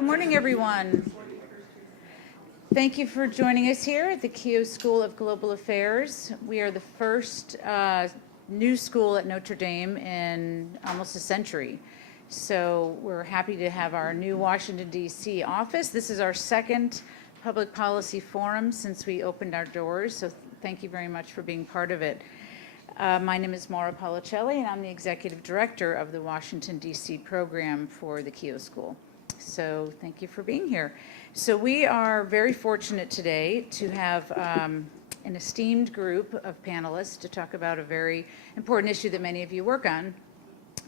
Good morning, everyone. Thank you for joining us here at the Keough School of Global Affairs. We are the first new school at Notre Dame in almost a century. So we're happy to have our new Washington, D.C. office. This is our second public policy forum since we opened our doors, so thank you very much for being part of it. My name is Maura Policelli, and I'm the Executive Director of the Washington, D.C. program for the Keough School. So thank you for being here. So we are very fortunate today to have an esteemed group of panelists to talk about a very important issue that many of you work on,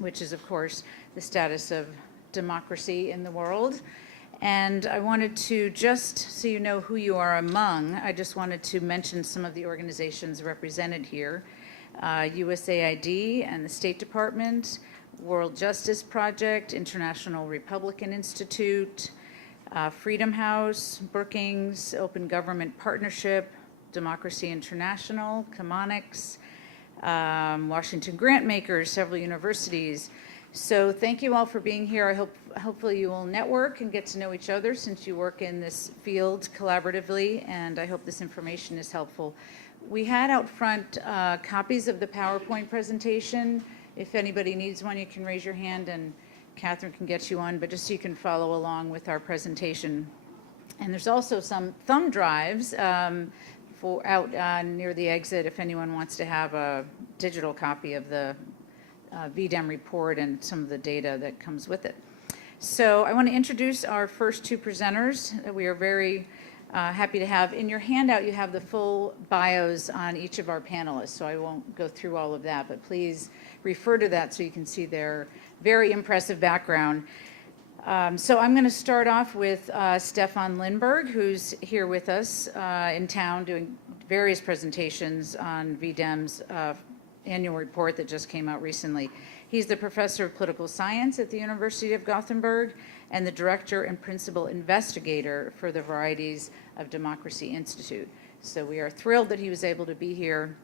which is, of course, the status of democracy in the world. And I wanted to, just so you know who you are among, I just wanted to mention some of the organizations represented here. USAID and the State Department, World Justice Project, International Republican Institute, Freedom House, Brookings, Open Government Partnership, Democracy International, Chemonics, Washington Grantmakers, several universities. So thank you all for being here. Hopefully you will network and get to know each other since you work in this field collaboratively, and I hope this information is helpful. We had out front copies of the PowerPoint presentation. If anybody needs one, you can raise your hand and Catherine can get you one, but just so you can follow along with our presentation. And there's also some thumb drives for out near the exit if anyone wants to have a digital copy of the V-Dem report and some of the data that comes with it. So I want to introduce our first two presenters that we are very happy to have. In your handout, you have the full bios on each of our panelists, so I won't go through all of that, but please refer to that so you can see their very impressive background. So I'm going to start off with Stefan Lindberg, who's here with us in town doing various presentations on V-Dem's annual report that just came out recently. He's the professor of political science at the University of Gothenburg and the director and principal investigator for the Varieties of Democracy Institute. So we are thrilled that he was able to be here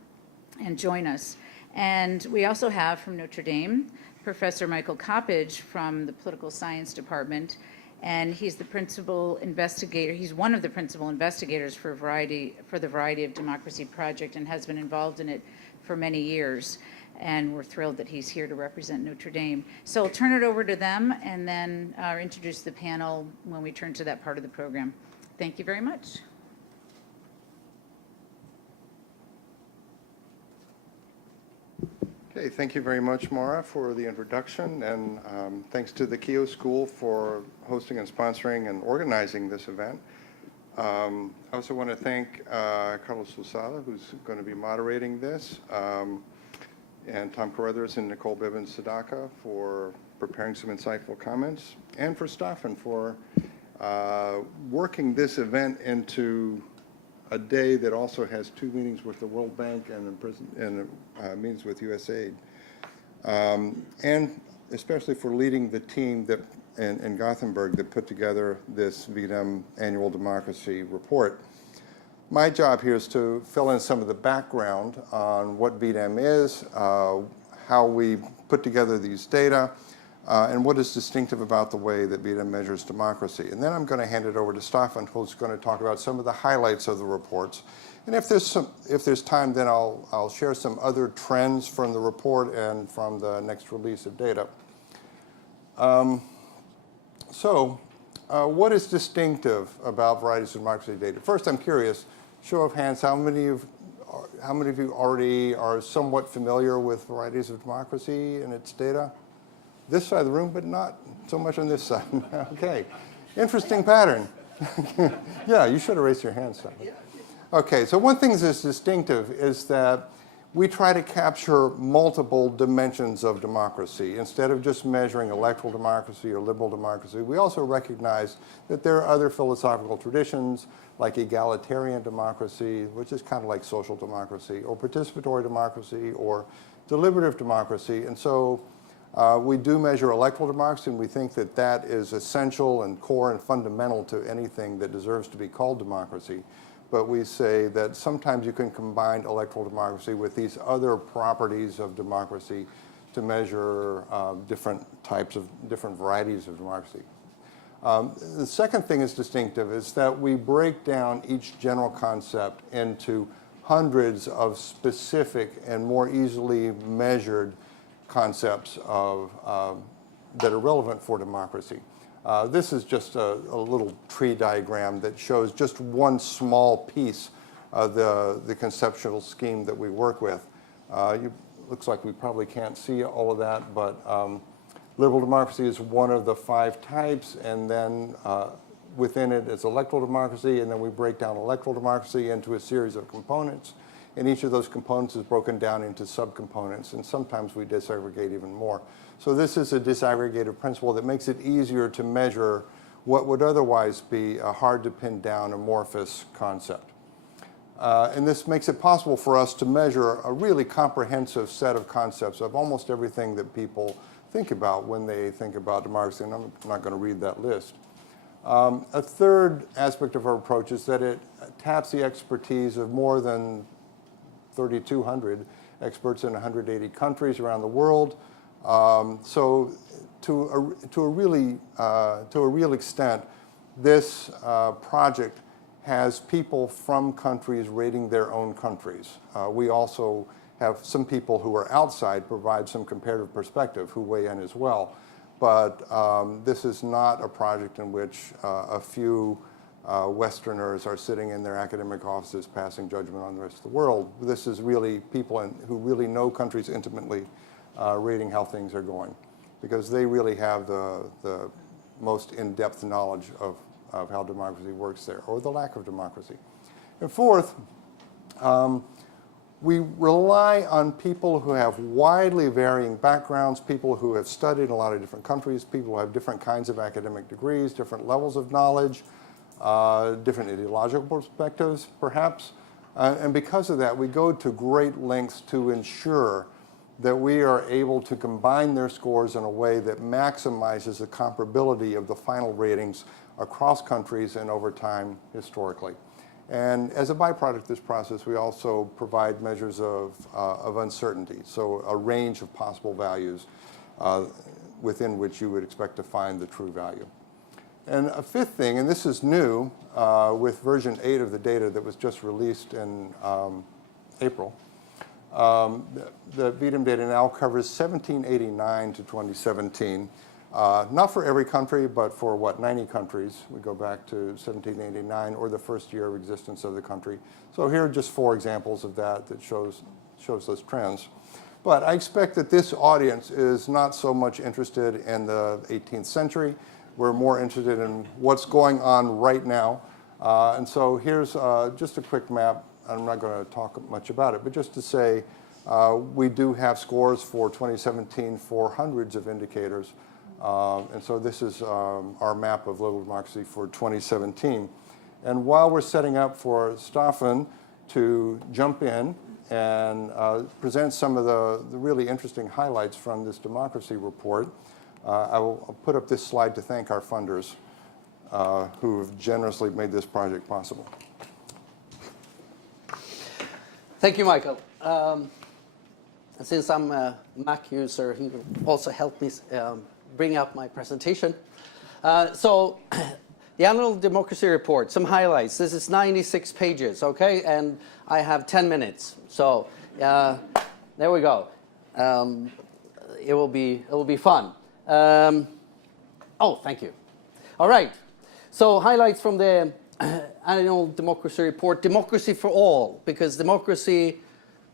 and join us. And we also have from Notre Dame, Professor Michael Coppedge from the political science department, and he's the principal investigator. He's one of the principal investigators for the Variety of Democracy project and has been involved in it for many years. And we're thrilled that he's here to represent Notre Dame. So I'll turn it over to them and then introduce the panel when we turn to that part of the program. Thank you very much. Okay, thank you very much, Maura, for the introduction, and thanks to the Keough School for hosting and sponsoring and organizing this event. I also want to thank Carlos Lozada, who's going to be moderating this, and Tom Carruthers and Nicole Bivens-Sadaka for preparing some insightful comments, and for Stefan for working this event into a day that also has two meetings with the World Bank and meetings with USAID, and especially for leading the team that in Gothenburg that put together this V-Dem annual democracy report. My job here is to fill in some of the background on what V-Dem is, how we put together these data, and what is distinctive about the way that V-Dem measures democracy. And then I'm going to hand it over to Stefan, who's going to talk about some of the highlights of the reports. And if there's time, then I'll share some other trends from the report and from the next release of data. What is distinctive about Varieties of Democracy data? First, I'm curious, show of hands, how many of you already are somewhat familiar with Varieties of Democracy and its data? This side of the room, but not so much on this side. Okay, interesting pattern. Yeah, you should have raised your hand, Stefan. Okay, so one thing that's distinctive is that we try to capture multiple dimensions of democracy. Instead of just measuring electoral democracy or liberal democracy, we also recognize that there are other philosophical traditions like egalitarian democracy, which is kind of like social democracy, or participatory democracy, or deliberative democracy. And so we do measure electoral democracy, and we think that that is essential and core and fundamental to anything that deserves to be called democracy. But we say that sometimes you can combine electoral democracy with these other properties of democracy to measure different varieties of democracy. The second thing is distinctive is that we break down each general concept into hundreds of specific and more easily measured concepts of, that are relevant for democracy. This is just a little tree diagram that shows just one small piece of the conceptual scheme that we work with. Looks like we probably can't see all of that, but liberal democracy is one of the 5 types, and then within it is electoral democracy, and then we break down electoral democracy into a series of components, and each of those components is broken down into subcomponents, and sometimes we disaggregate even more. So this is a disaggregated principle that makes it easier to measure what would otherwise be a hard to pin down amorphous concept. And this makes it possible for us to measure a really comprehensive set of concepts of almost everything that people think about when they think about democracy, and I'm not going to read that list. A third aspect of our approach is that it taps the expertise of more than 3,200 experts in 180 countries around the world. So to a real extent, this project has people from countries rating their own countries. We also have some people who are outside provide some comparative perspective who weigh in as well. But this is not a project in which a few Westerners are sitting in their academic offices passing judgment on the rest of the world. This is really people who really know countries intimately rating how things are going, because they really have the most in-depth knowledge of how democracy works there, or the lack of democracy. And fourth, we rely on people who have widely varying backgrounds, people who have studied in a lot of different countries, people who have different kinds of academic degrees, different levels of knowledge, different ideological perspectives, perhaps. And because of that, we go to great lengths to ensure that we are able to combine their scores in a way that maximizes the comparability of the final ratings across countries and over time historically. And as a byproduct of this process, we also provide measures of uncertainty, so a range of possible values within which you would expect to find the true value. And a fifth thing, and this is new with version 8 of the data that was just released in April, the V-Dem data now covers 1789 to 2017. Not for every country, but for, 90 countries. We go back to 1789, or the first year of existence of the country. So here are just 4 examples of that shows those trends. But I expect that this audience is not so much interested in the 18th century. We're more interested in what's going on right now. And so here's just a quick map. I'm not going to talk much about it, but just to say we do have scores for 2017 for hundreds of indicators. And so this is our map of liberal democracy for 2017. And while we're setting up for Staffan to jump in and present some of the really interesting highlights from this democracy report, I'll put up this slide to thank our funders who have generously made this project possible. Thank you, Michael. Since I'm a Mac user, he will also help me bring up my presentation. So the annual democracy report, some highlights. This is 96 pages, okay? And I have 10 minutes. So there we go. It will be fun. Oh, thank you. All right. So highlights from the annual democracy report. Democracy for all, because democracy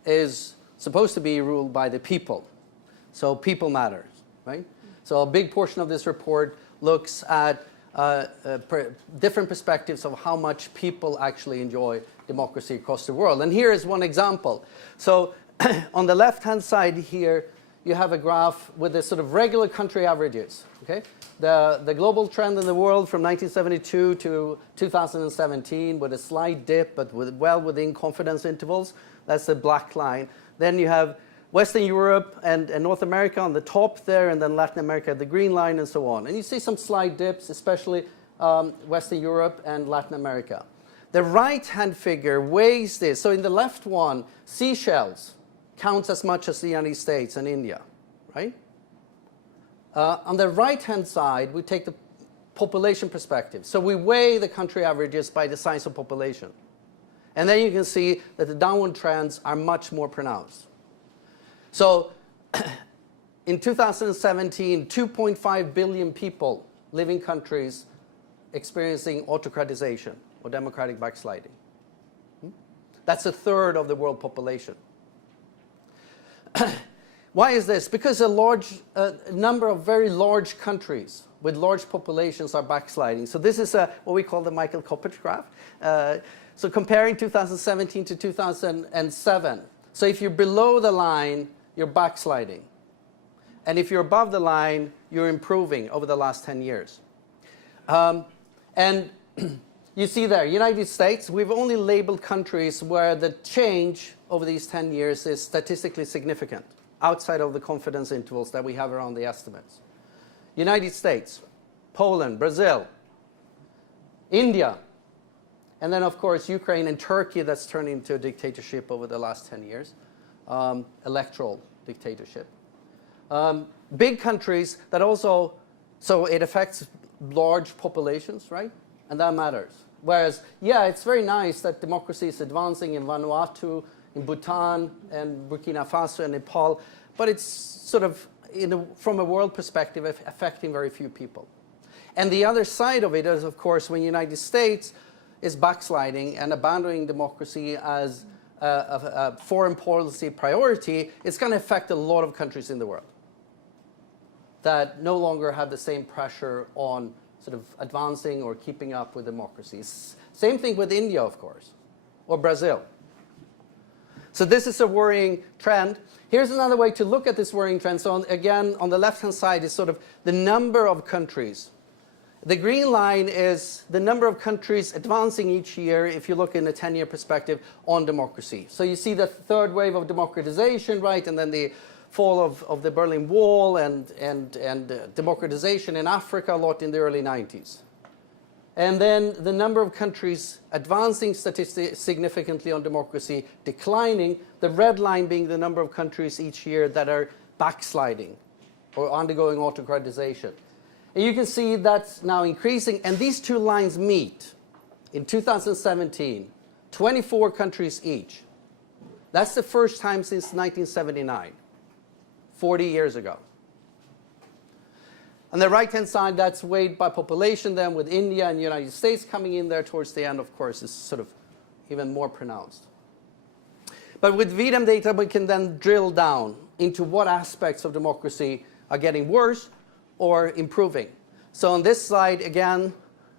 is supposed to be ruled by the people. So people matters, right? So a big portion of this report looks at different perspectives of how much people actually enjoy democracy across the world. And here is one example. So on the left-hand side here, you have a graph with the sort of regular country averages. Okay, the global trend in the world from 1972 to 2017 with a slight dip, but well within confidence intervals. That's the black line. Then you have Western Europe and North America on the top there, and then Latin America, the green line, and so on. And you see some slight dips, especially Western Europe and Latin America. The right-hand figure weighs this. So in the left one, Seychelles counts as much as the United States and India, right? On the right-hand side, we take the population perspective. So we weigh the country averages by the size of population. And then you can see that the downward trends are much more pronounced. So in 2017, 2.5 billion people live in countries experiencing autocratization or democratic backsliding. That's a third of the world population. Why is this? Because a large number of very large countries with large populations are backsliding. So this is what we call the Michael Coppedge graph. So comparing 2017 to 2007. So if you're below the line, you're backsliding. And if you're above the line, you're improving over the last 10 years. And you see there, United States, we've only labeled countries where the change over these 10 years is statistically significant, outside of the confidence intervals that we have around the estimates. United States, Poland, Brazil, India, and then, of course, Ukraine and Turkey that's turned into a dictatorship over the last 10 years, electoral dictatorship. Big countries that also, so it affects large populations, right? And that matters. Whereas, yeah, it's very nice that democracy is advancing in Vanuatu, in Bhutan, and Burkina Faso and Nepal, but it's sort of, from a world perspective, affecting very few people. And the other side of it is, of course, when the United States is backsliding and abandoning democracy as a foreign policy priority, it's going to affect a lot of countries in the world that no longer have the same pressure on sort of advancing or keeping up with democracies. Same thing with India, of course, or Brazil. So this is a worrying trend. Here's another way to look at this worrying trend. So again, on the left-hand side is sort of the number of countries. The green line is the number of countries advancing each year, if you look in a 10-year perspective, on democracy. So you see the third wave of democratization, right, and then the fall of the Berlin Wall and democratization in Africa a lot in the early 90s. And then the number of countries advancing significantly on democracy declining, the red line being the number of countries each year that are backsliding or undergoing autocratization. And you can see that's now increasing, and these two lines meet in 2017, 24 countries each. That's the first time since 1979, 40 years ago. On the right-hand side, that's weighed by population then, with India and the United States coming in there towards the end, of course, is sort of even more pronounced. But with V-Dem data, we can then drill down into what aspects of democracy are getting worse or improving. So on this slide, again,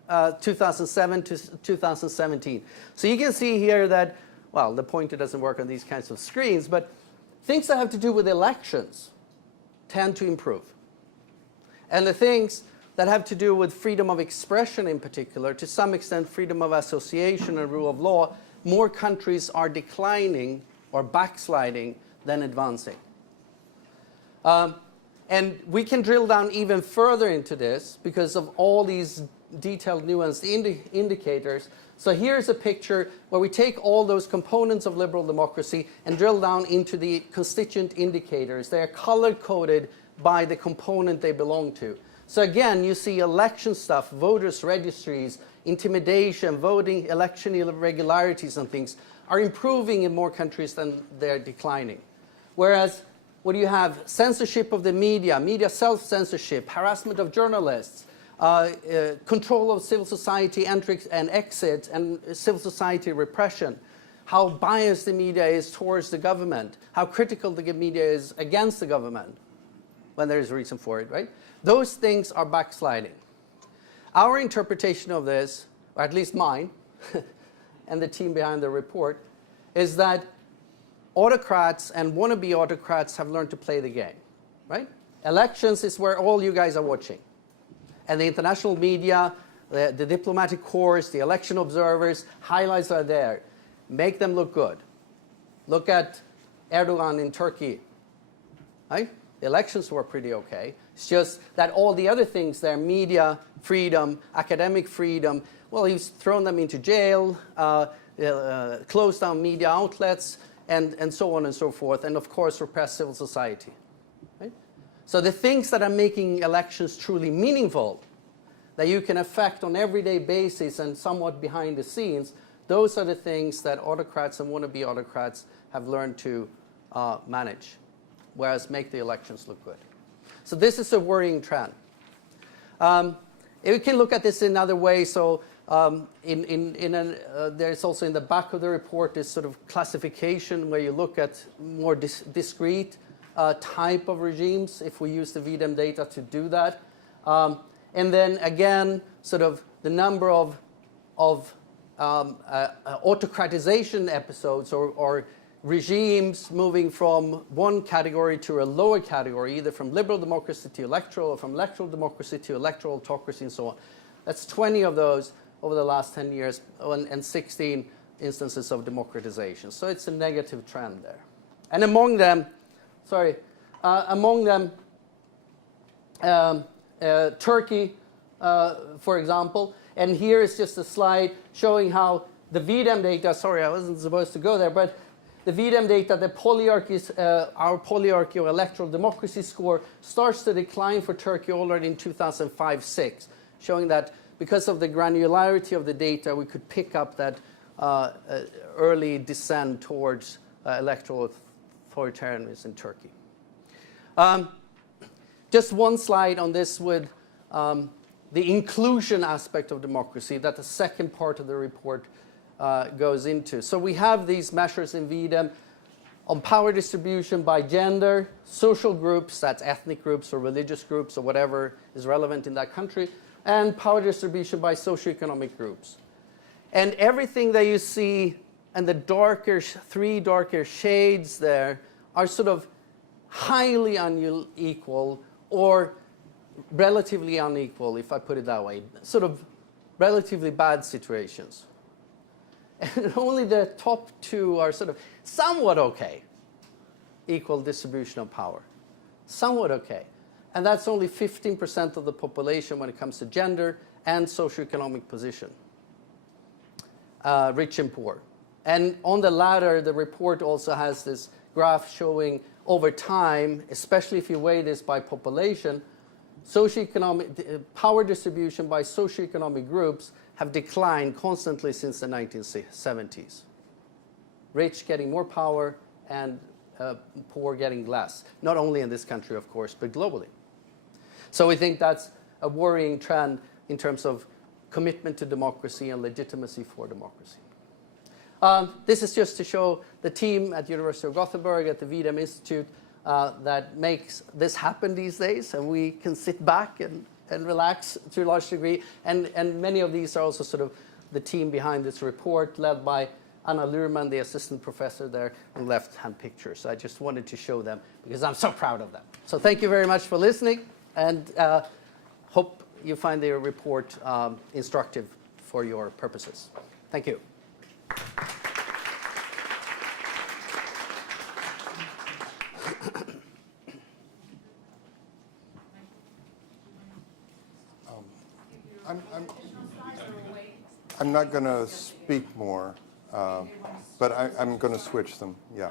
2007 to 2017. So you can see here that, well, the pointer doesn't work on these kinds of screens, but things that have to do with elections tend to improve. And the things that have to do with freedom of expression in particular, to some extent freedom of association and rule of law, more countries are declining or backsliding than advancing. And we can drill down even further into this because of all these detailed nuanced indicators. So here's a picture where we take all those components of liberal democracy and drill down into the constituent indicators. They are color-coded by the component they belong to. So again, you see election stuff, voters' registries, intimidation, voting, election irregularities and things are improving in more countries than they're declining. Whereas what do you have? Censorship of the media self-censorship, harassment of journalists, control of civil society entry and exit, and civil society repression, how biased the media is towards the government, how critical the media is against the government, when there is reason for it, right? Those things are backsliding. Our interpretation of this, or at least mine, and the team behind the report, is that autocrats and wannabe autocrats have learned to play the game, right? Elections is where all you guys are watching. And the international media, the diplomatic corps, the election observers, highlights are there. Make them look good. Look at Erdogan in Turkey, right? The elections were pretty okay. It's just that all the other things there, media freedom, academic freedom, well, he's thrown them into jail, closed down media outlets, and so on and so forth, and of course repressed civil society. Right? So the things that are making elections truly meaningful, that you can affect on everyday basis and somewhat behind the scenes, those are the things that autocrats and wannabe autocrats have learned to manage, whereas make the elections look good. So this is a worrying trend. We can look at this in another way. So there's also in the back of the report this sort of classification where you look at more discrete type of regimes if we use the V-Dem data to do that. And then again, sort of the number of autocratization episodes or regimes moving from one category to a lower category, either from liberal democracy to electoral, or from electoral democracy to electoral autocracy and so on. That's 20 of those over the last 10 years and 16 instances of democratization. So it's a negative trend there. And among them, Turkey, for example, and here is just a slide showing how the V-Dem data, sorry, I wasn't supposed to go there, but the V-Dem data, the polyarchies, our polyarchy or electoral democracy score starts to decline for Turkey already in 2005-06, showing that because of the granularity of the data, we could pick up that early descent towards electoral authoritarianism in Turkey. Just one slide on this with the inclusion aspect of democracy that the second part of the report goes into. So we have these measures in V-Dem on power distribution by gender, social groups, that's ethnic groups or religious groups or whatever is relevant in that country, and power distribution by socioeconomic groups. And everything that you see and the darker, three darker shades there are sort of highly unequal or relatively unequal, if I put it that way, sort of relatively bad situations. And only the top two are sort of somewhat okay, equal distribution of power, somewhat okay. And that's only 15% of the population when it comes to gender and socioeconomic position, rich and poor. And on the latter, the report also has this graph showing over time, especially if you weigh this by population, socioeconomic power distribution by socioeconomic groups have declined constantly since the 1970s. Rich getting more power and poor getting less. Not only in this country, of course, but globally. So we think that's a worrying trend in terms of commitment to democracy and legitimacy for democracy. This is just to show the team at University of Gothenburg at the V-Dem Institute that makes this happen these days, and we can sit back and relax to a large degree. And many of these are also sort of the team behind this report, led by Anna Lurman, the assistant professor there in left-hand picture. So I just wanted to show them because I'm so proud of them. So thank you very much for listening, and hope you find the report instructive for your purposes. Thank you. I'm not going to speak more, but I'm going to switch them. Yeah.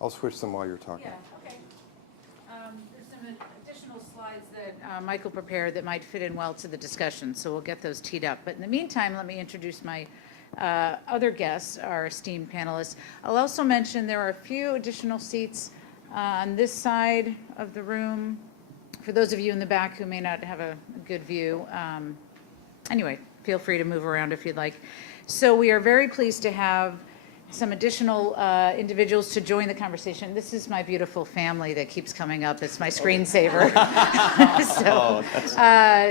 I'll switch them while you're talking. Yeah, okay. There's some additional slides that Michael prepared that might fit in well to the discussion, so we'll get those teed up. But in the meantime, let me introduce my other guests, our esteemed panelists. I'll also mention there are a few additional seats on this side of the room for those of you in the back who may not have a good view. Anyway, feel free to move around if you'd like. So we are very pleased to have some additional individuals to join the conversation. This is my beautiful family that keeps coming up. It's my screensaver.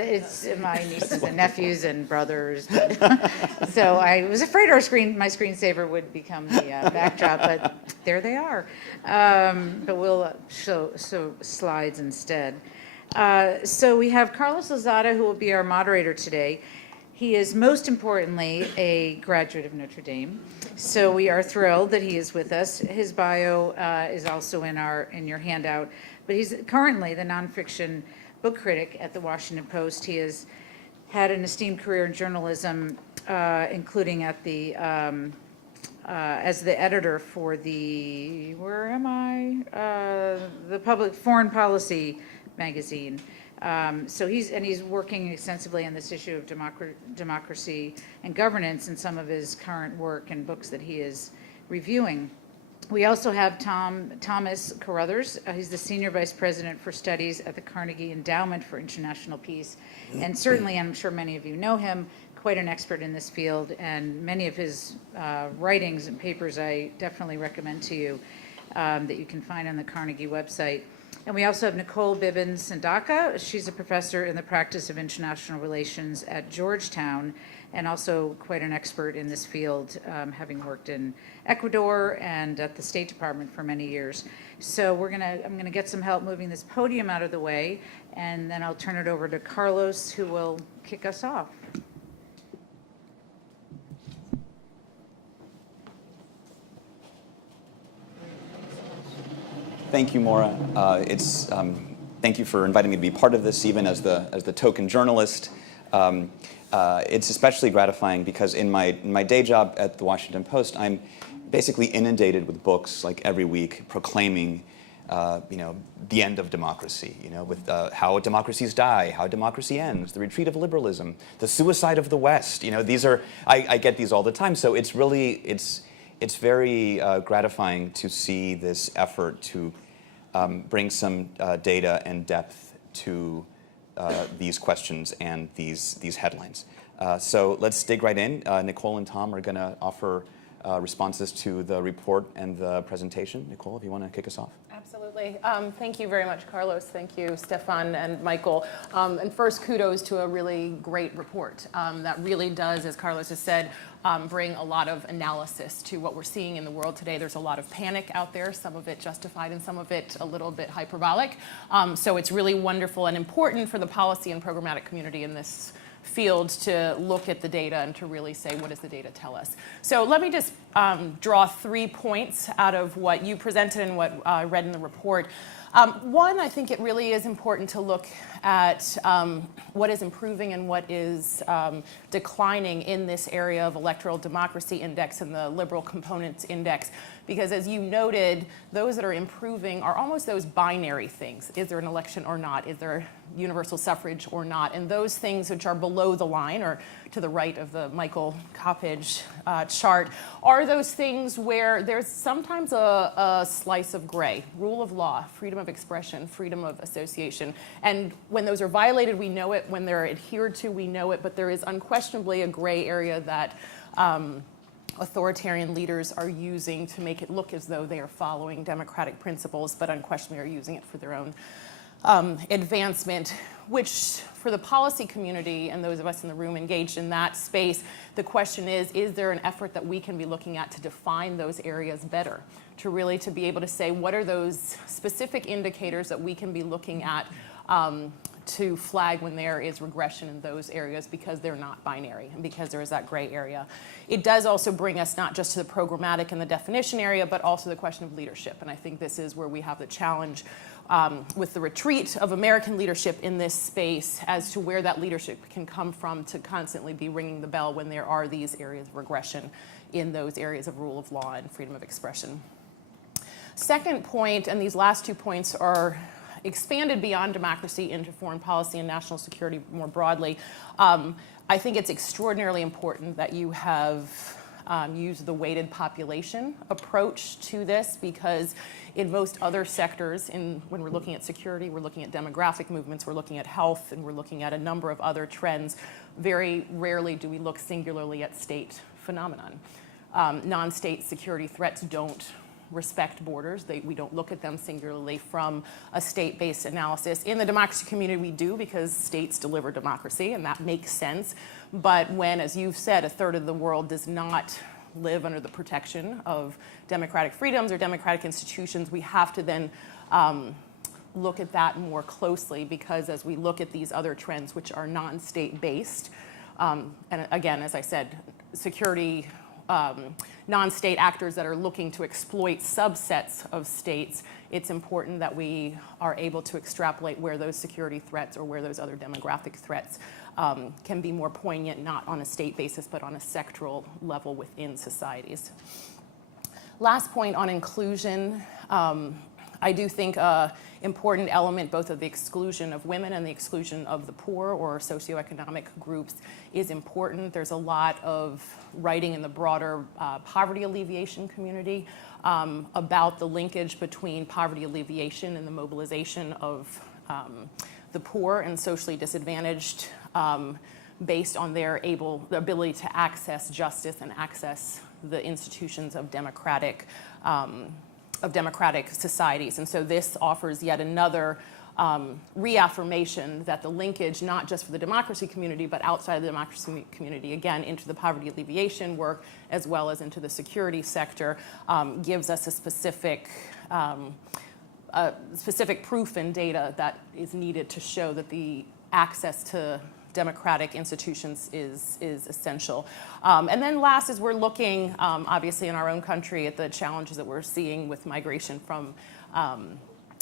It's my nieces and nephews and brothers. So I was afraid my screensaver would become the backdrop, but there they are. But we'll show slides instead. So we have Carlos Lozada, who will be our moderator today. He is most importantly a graduate of Notre Dame, so we are thrilled that he is with us. His bio is also in your handout, but he's currently the nonfiction book critic at the Washington Post. He has had an esteemed career in journalism, including at the as the editor for the the Public Foreign Policy magazine. So he's working extensively on this issue of democracy and governance in some of his current work and books that he is reviewing. We also have Thomas Carruthers. He's the Senior Vice President for Studies at the Carnegie Endowment for International Peace. And certainly, I'm sure many of you know him, quite an expert in this field. And many of his writings and papers I definitely recommend to you that you can find on the Carnegie website. And we also have Nicole Bibbins-Sandaka. She's a professor in the practice of international relations at Georgetown, and also quite an expert in this field, having worked in Ecuador and at the State Department for many years. So I'm gonna get some help moving this podium out of the way, and then I'll turn it over to Carlos, who will kick us off. Thank you, Maura. Thank you for inviting me to be part of this, even as the token journalist. It's especially gratifying because in my day job at the Washington Post, I'm basically inundated with books like every week proclaiming, the end of democracy. With how democracies die, how democracy ends, the retreat of liberalism, the suicide of the West. These are I get these all the time. So it's very gratifying to see this effort to bring some data and depth to these questions and these headlines. So let's dig right in. Nicole and Tom are going to offer responses to the report and the presentation. Nicole, if you want to kick us off. Absolutely. Thank you very much, Carlos. Thank you, Stefan and Michael. And first, kudos to a really great report that really does, as Carlos has said, bring a lot of analysis to what we're seeing in the world today. There's a lot of panic out there, some of it justified and some of it a little bit hyperbolic. So it's really wonderful and important for the policy and programmatic community in this field to look at the data and to really say, what does the data tell us? So let me just draw 3 points out of what you presented and what I read in the report. One, I think it really is important to look at what is improving and what is declining in this area of electoral democracy index and the liberal components index. Because as you noted, those that are improving are almost those binary things. Is there an election or not? Is there universal suffrage or not? And those things which are below the line or to the right of the Michael Coppedge chart are those things where there's sometimes a slice of gray. Rule of law, freedom of expression, freedom of association. And when those are violated, we know it. When they're adhered to, we know it. But there is unquestionably a gray area that authoritarian leaders are using to make it look as though they are following democratic principles, but unquestionably are using it for their own advancement, which for the policy community and those of us in the room engaged in that space, the question is there an effort that we can be looking at to define those areas better, to really to be able to say what are those specific indicators that we can be looking at to flag when there is regression in those areas because they're not binary and because there is that gray area. It does also bring us not just to the programmatic and the definition area, but also the question of leadership. And I think this is where we have the challenge with the retreat of American leadership in this space as to where that leadership can come from to constantly be ringing the bell when there are these areas of regression in those areas of rule of law and freedom of expression. Second point, and these last 2 points are expanded beyond democracy into foreign policy and national security more broadly. I think it's extraordinarily important that you have used the weighted population approach to this because in most other sectors, when we're looking at security, we're looking at demographic movements, we're looking at health, and we're looking at a number of other trends. Very rarely do we look singularly at state phenomenon. Non-state security threats don't respect borders. We don't look at them singularly from a state-based analysis. In the democracy community, we do because states deliver democracy, and that makes sense. But when, as you've said, a third of the world does not live under the protection of democratic freedoms or democratic institutions, we have to then look at that more closely because as we look at these other trends which are non-state-based, and again, as I said, security non-state actors that are looking to exploit subsets of states, it's important that we are able to extrapolate where those security threats or where those other demographic threats can be more poignant, not on a state basis, but on a sectoral level within societies. Last point on inclusion. I do think an important element, both of the exclusion of women and the exclusion of the poor or socioeconomic groups, is important. There's a lot of writing in the broader poverty alleviation community about the linkage between poverty alleviation and the mobilization of the poor and socially disadvantaged based on their ability to access justice and access the institutions of democratic societies. And so this offers yet another reaffirmation that the linkage, not just for the democracy community, but outside of the democracy community, again, into the poverty alleviation work, as well as into the security sector, gives us a specific proof and data that is needed to show that the access to democratic institutions is essential. And then last is we're looking, obviously in our own country, at the challenges that we're seeing with migration from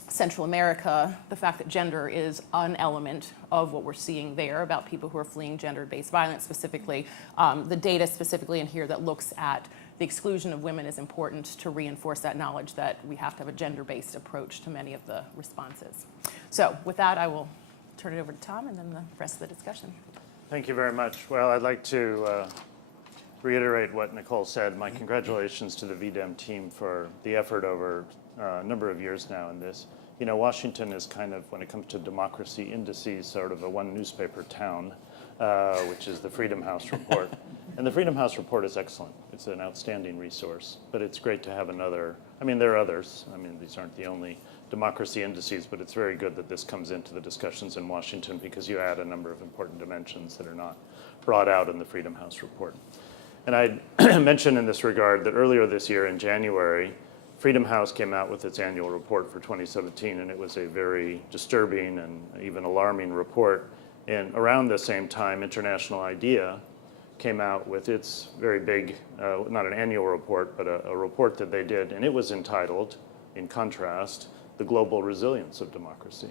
Central America, the fact that gender is an element of what we're seeing there about people who are fleeing gender-based violence specifically. The data specifically in here that looks at the exclusion of women is important to reinforce that knowledge that we have to have a gender-based approach to many of the responses. So with that, I will turn it over to Tom and then the rest of the discussion. Thank you very much. Well, I'd like to reiterate what Nicole said. My congratulations to the V-Dem team for the effort over a number of years now in this. You know, Washington is kind of, when it comes to democracy indices, sort of a one newspaper town, which is the Freedom House report. And the Freedom House report is excellent. It's an outstanding resource, but it's great to have another. I mean, there are others. I mean, these aren't the only democracy indices, but it's very good that this comes into the discussions in Washington because you add a number of important dimensions that are not brought out in the Freedom House report. And I'd mention in this regard that earlier this year in January, Freedom House came out with its annual report for 2017, and it was a very disturbing and even alarming report. And around the same time, International IDEA came out with its very big, not an annual report, but a report that they did, and it was entitled, in contrast, The Global Resilience of Democracy.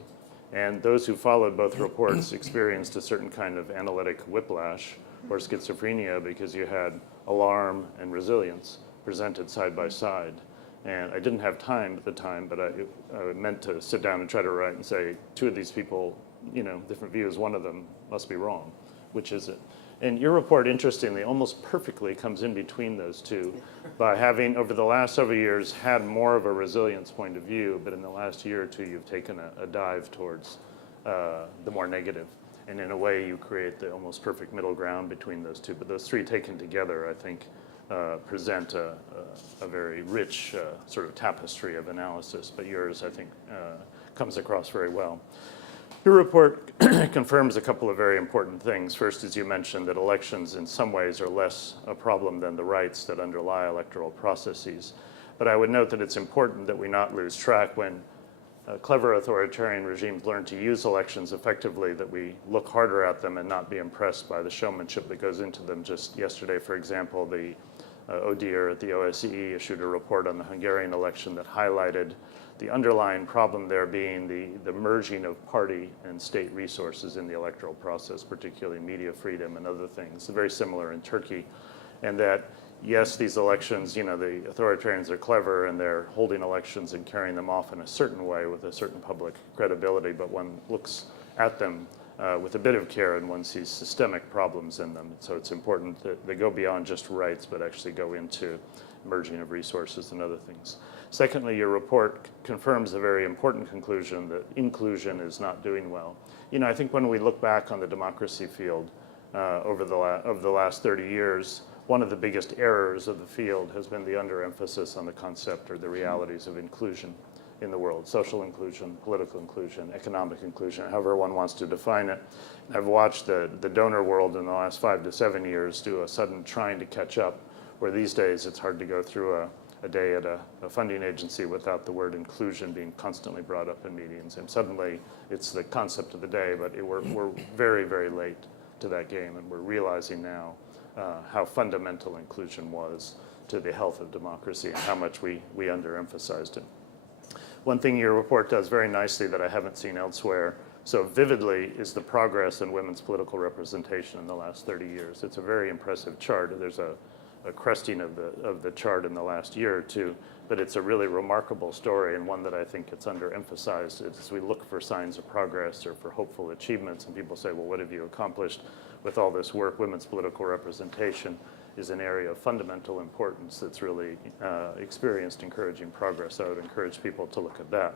And those who followed both reports experienced a certain kind of analytic whiplash or schizophrenia because you had alarm and resilience presented side by side. And I didn't have time at the time, but I meant to sit down and try to write and say, two of these people, you know, different views, one of them must be wrong. Which is it? And your report, interestingly, almost perfectly comes in between those two by having, over the last several years, had more of a resilience point of view, but in the last year or two, you've taken a dive towards the more negative. And in a way, you create the almost perfect middle ground between those two. But those three taken together, I think, present a very rich sort of tapestry of analysis. But yours, I think, comes across very well. Your report confirms a couple of very important things. First, as you mentioned, that elections in some ways are less a problem than the rights that underlie electoral processes. But I would note that it's important that we not lose track when clever authoritarian regimes learn to use elections effectively, that we look harder at them and not be impressed by the showmanship that goes into them. Just yesterday, for example, the ODIHR at the OSCE issued a report on the Hungarian election that highlighted the underlying problem there being the merging of party and state resources in the electoral process, particularly media freedom and other things. Very similar in Turkey. And that, yes, these elections, you know, the authoritarians are clever and they're holding elections and carrying them off in a certain way with a certain public credibility, but one looks at them with a bit of care and one sees systemic problems in them. So it's important that they go beyond just rights, but actually go into merging of resources and other things. Secondly, your report confirms a very important conclusion that inclusion is not doing well. You know, I think when we look back on the democracy field over the last 30 years, one of the biggest errors of the field has been the underemphasis on the concept or the realities of inclusion in the world. Social inclusion, political inclusion, economic inclusion, however one wants to define it. I've watched the donor world in the last 5 to 7 years do a sudden trying to catch up, where these days it's hard to go through a day at a funding agency without the word inclusion being constantly brought up in meetings. And suddenly it's the concept of the day, but we're very, very late to that game, and we're realizing now how fundamental inclusion was to the health of democracy and how much we underemphasized it. One thing your report does very nicely that I haven't seen elsewhere so vividly is the progress in women's political representation in the last 30 years. It's a very impressive chart. There's a a cresting of the chart in the last year or two. But it's a really remarkable story, and one that I think it's underemphasized. As we look for signs of progress or for hopeful achievements, and people say, well, what have you accomplished with all this work? Women's political representation is an area of fundamental importance that's really experienced encouraging progress. I would encourage people to look at that.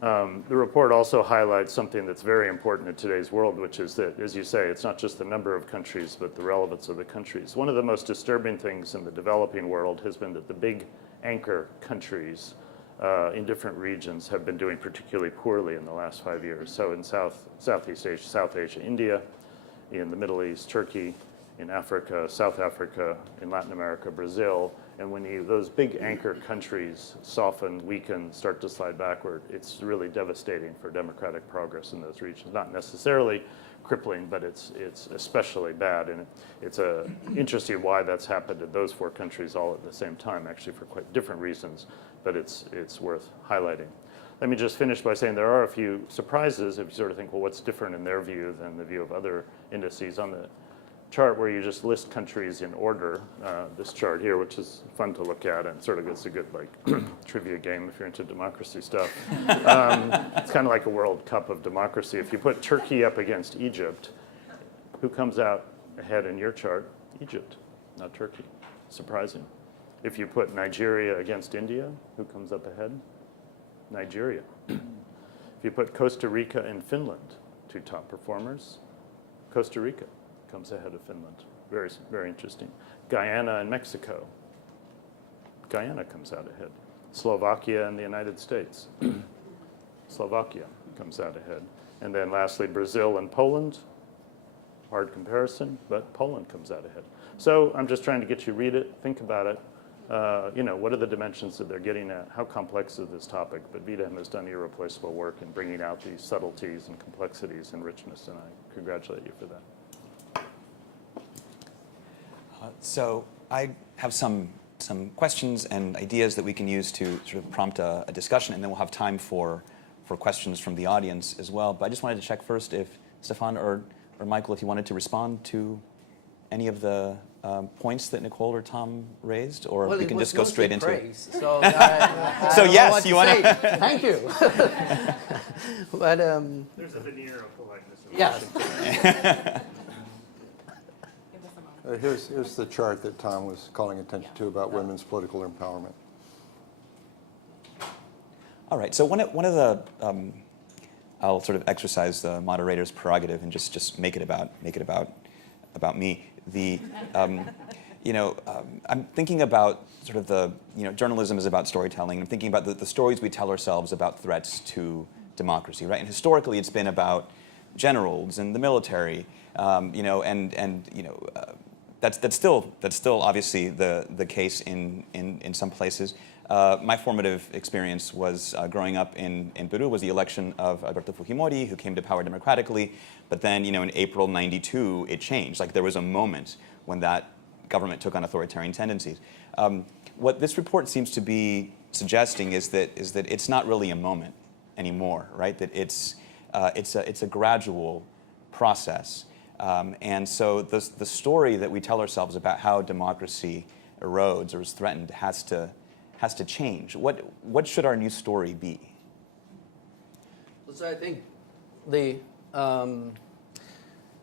The report also highlights something that's very important in today's world, which is that, as you say, it's not just the number of countries, but the relevance of the countries. One of the most disturbing things in the developing world has been that the big anchor countries in different regions have been doing particularly poorly in the last 5 years. So in Southeast Asia, South Asia, India, in the Middle East, Turkey, in Africa, South Africa, in Latin America, Brazil. And when those big anchor countries soften, weaken, start to slide backward, it's really devastating for democratic progress in those regions. Not necessarily crippling, but it's especially bad. And it's interesting why that's happened in those 4 countries all at the same time, actually for quite different reasons, but it's worth highlighting. Let me just finish by saying there are a few surprises if you sort of think, well, what's different in their view than the view of other indices. On the chart where you just list countries in order, this chart here, which is fun to look at and sort of gets a good like trivia game if you're into democracy stuff. It's kind of like a World Cup of democracy. If you put Turkey up against Egypt, who comes out ahead in your chart? Egypt, not Turkey. Surprising. If you put Nigeria against India, who comes up ahead? Nigeria. If you put Costa Rica and Finland, 2 top performers, Costa Rica comes ahead of Finland. Very, very interesting. Guyana and Mexico. Guyana comes out ahead. Slovakia and the United States. Slovakia comes out ahead. And then lastly, Brazil and Poland. Hard comparison, but Poland comes out ahead. So I'm just trying to get you read it, think about it. What are the dimensions that they're getting at? How complex is this topic? But V-Dem has done irreplaceable work in bringing out these subtleties and complexities and richness, and I congratulate you for that. So I have some questions and ideas that we can use to sort of prompt a discussion, and then we'll have time for questions from the audience as well. But I just wanted to check first if Stefan or Michael, if you wanted to respond to any of the points that Nicole or Tom raised, or we can just go straight into it. So, So yes, you want to. Thank you. But There's a veneer of politeness. yes. Here's the chart that Tom was calling attention to about women's political empowerment. All right. So one of the I'll sort of exercise the moderator's prerogative and just make it about me. I'm thinking about sort of the journalism is about storytelling. I'm thinking about the stories we tell ourselves about threats to democracy, right? And historically, it's been about generals and the military, that's still obviously the case in some places. My formative experience was growing up in Peru was the election of Alberto Fujimori, who came to power democratically. But then, in April '92, it changed. Like there was a moment when that government took on authoritarian tendencies. What this report seems to be suggesting is that it's not really a moment anymore, right? That it's a gradual process. And so the story that we tell ourselves about how democracy erodes or is threatened has to change. What should our new story be? So I think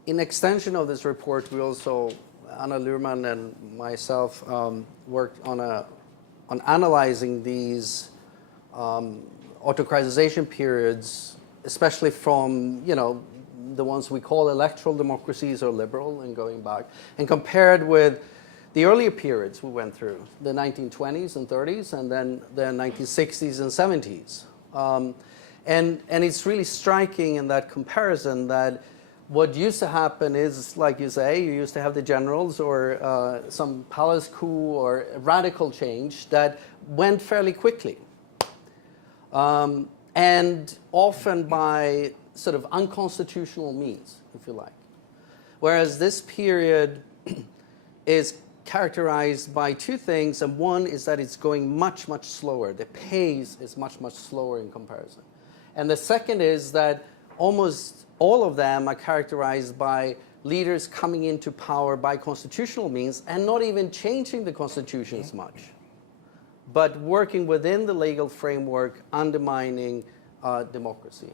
in extension of this report, we also, Anna Luhrmann and myself, worked on analyzing these autocratization periods, especially from the ones we call electoral democracies or liberal, and going back, and compared with the earlier periods we went through, the 1920s and 30s, and then the 1960s and 70s. And it's really striking in that comparison that what used to happen is, like you say, you used to have the generals or some palace coup or radical change that went fairly quickly. And often by sort of unconstitutional means, if you like. Whereas this period is characterized by 2 things, and one is that it's going much, much slower. The pace is much, much slower in comparison. And the second is that almost all of them are characterized by leaders coming into power by constitutional means and not even changing the constitutions much, but working within the legal framework, undermining democracy.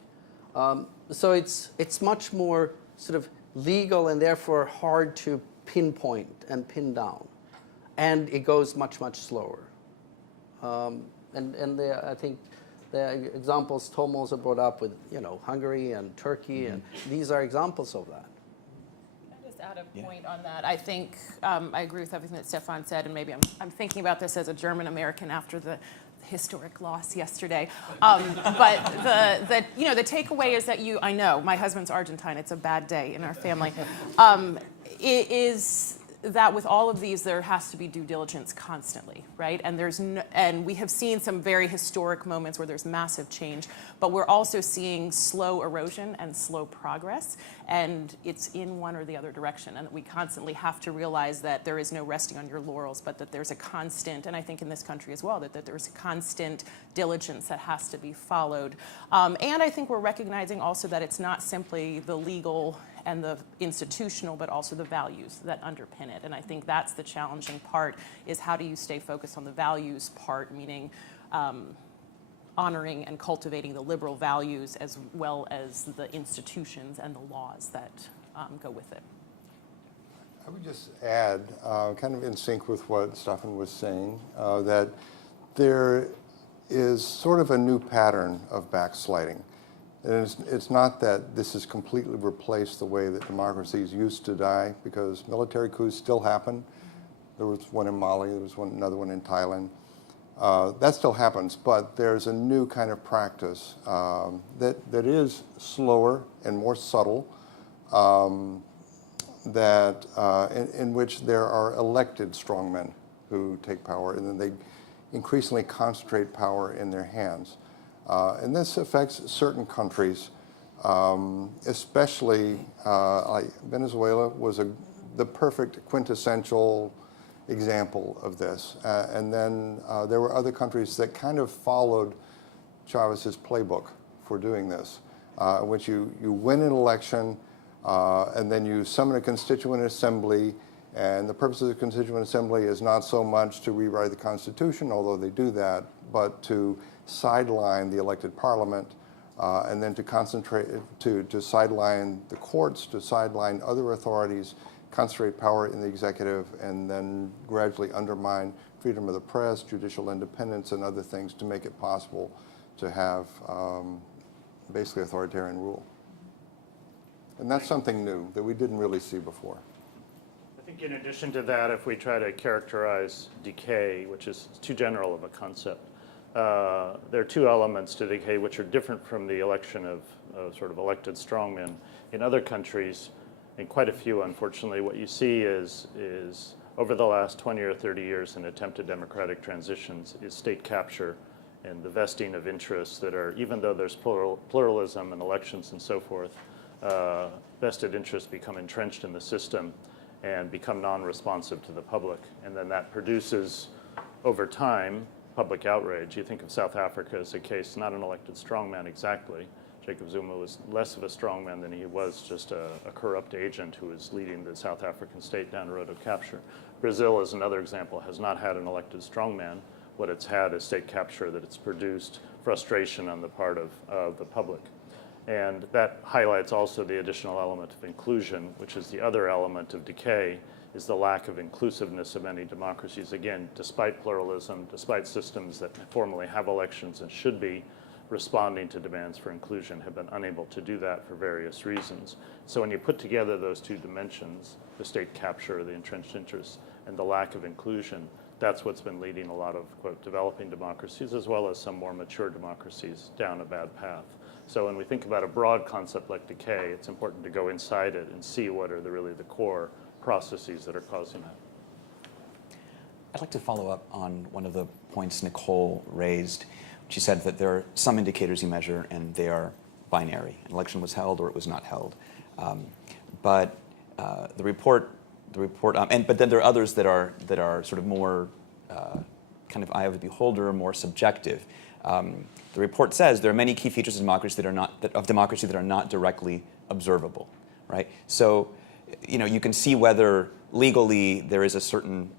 So it's much more sort of legal and therefore hard to pinpoint and pin down. And it goes much, much slower. I think the examples Tom also brought up with, Hungary and Turkey, and these are examples of that. Can I just add a point on that? I think I agree with everything that Stefan said, and maybe I'm thinking about this as a German American after the historic loss yesterday. But the takeaway is that I know my husband's Argentine. It's a bad day in our family. It is that with all of these, there has to be due diligence constantly, right? And we have seen some very historic moments where there's massive change, but we're also seeing slow erosion and slow progress, and it's in one or the other direction. And we constantly have to realize that there is no resting on your laurels, but that there's a constant, and I think in this country as well, that there's a constant diligence that has to be followed. And I think we're recognizing also that it's not simply the legal and the institutional, but also the values that underpin it. And I think that's the challenging part, is how do you stay focused on the values part, meaning honoring and cultivating the liberal values as well as the institutions and the laws that go with it. I would just add, kind of in sync with what Stefan was saying, that there is sort of a new pattern of backsliding. And it's not that this has completely replaced the way that democracies used to die, because military coups still happen. There was one in Mali, there was another one in Thailand. That still happens, but there's a new kind of practice that is slower and more subtle, in which there are elected strongmen who take power, and then they increasingly concentrate power in their hands. And this affects certain countries, especially like Venezuela was the perfect quintessential example of this. And then there were other countries that kind of followed Chavez's playbook for doing this, in which you win an election, and then you summon a constituent assembly. And the purpose of the Constituent Assembly is not so much to rewrite the Constitution, although they do that, but to sideline the elected parliament, and then to concentrate, to sideline the courts, to sideline other authorities, concentrate power in the executive, and then gradually undermine freedom of the press, judicial independence, and other things to make it possible to have basically authoritarian rule. And that's something new that we didn't really see before. I think in addition to that, if we try to characterize decay, which is too general of a concept, there are two elements to decay which are different from the election of sort of elected strongmen. In other countries, and quite a few, unfortunately, what you see is over the last 20 or 30 years in attempted democratic transitions is state capture and the vesting of interests that are, even though there's pluralism and elections and so forth, vested interests become entrenched in the system and become non-responsive to the public. And then that produces, over time, public outrage. You think of South Africa as a case, not an elected strongman exactly. Jacob Zuma was less of a strongman than he was just a corrupt agent who was leading the South African state down the road of capture. Brazil, as another example, has not had an elected strongman. What it's had is state capture that it's produced frustration on the part of the public. And that highlights also the additional element of inclusion, which is the other element of decay, is the lack of inclusiveness of many democracies. Again, despite pluralism, despite systems that formally have elections and should be responding to demands for inclusion, have been unable to do that for various reasons. So when you put together those two dimensions, the state capture, the entrenched interests, and the lack of inclusion, that's what's been leading a lot of, quote, developing democracies, as well as some more mature democracies, down a bad path. So when we think about a broad concept like decay, it's important to go inside it and see what are really the core processes that are causing that. I'd like to follow up on one of the points Nicole raised. She said that there are some indicators you measure and they are binary. An election was held or it was not held. But the report, but then there are others that are sort of more kind of eye of the beholder, more subjective. The report says there are many key features of democracy that are not directly observable, right? So you can see whether legally there is a certain,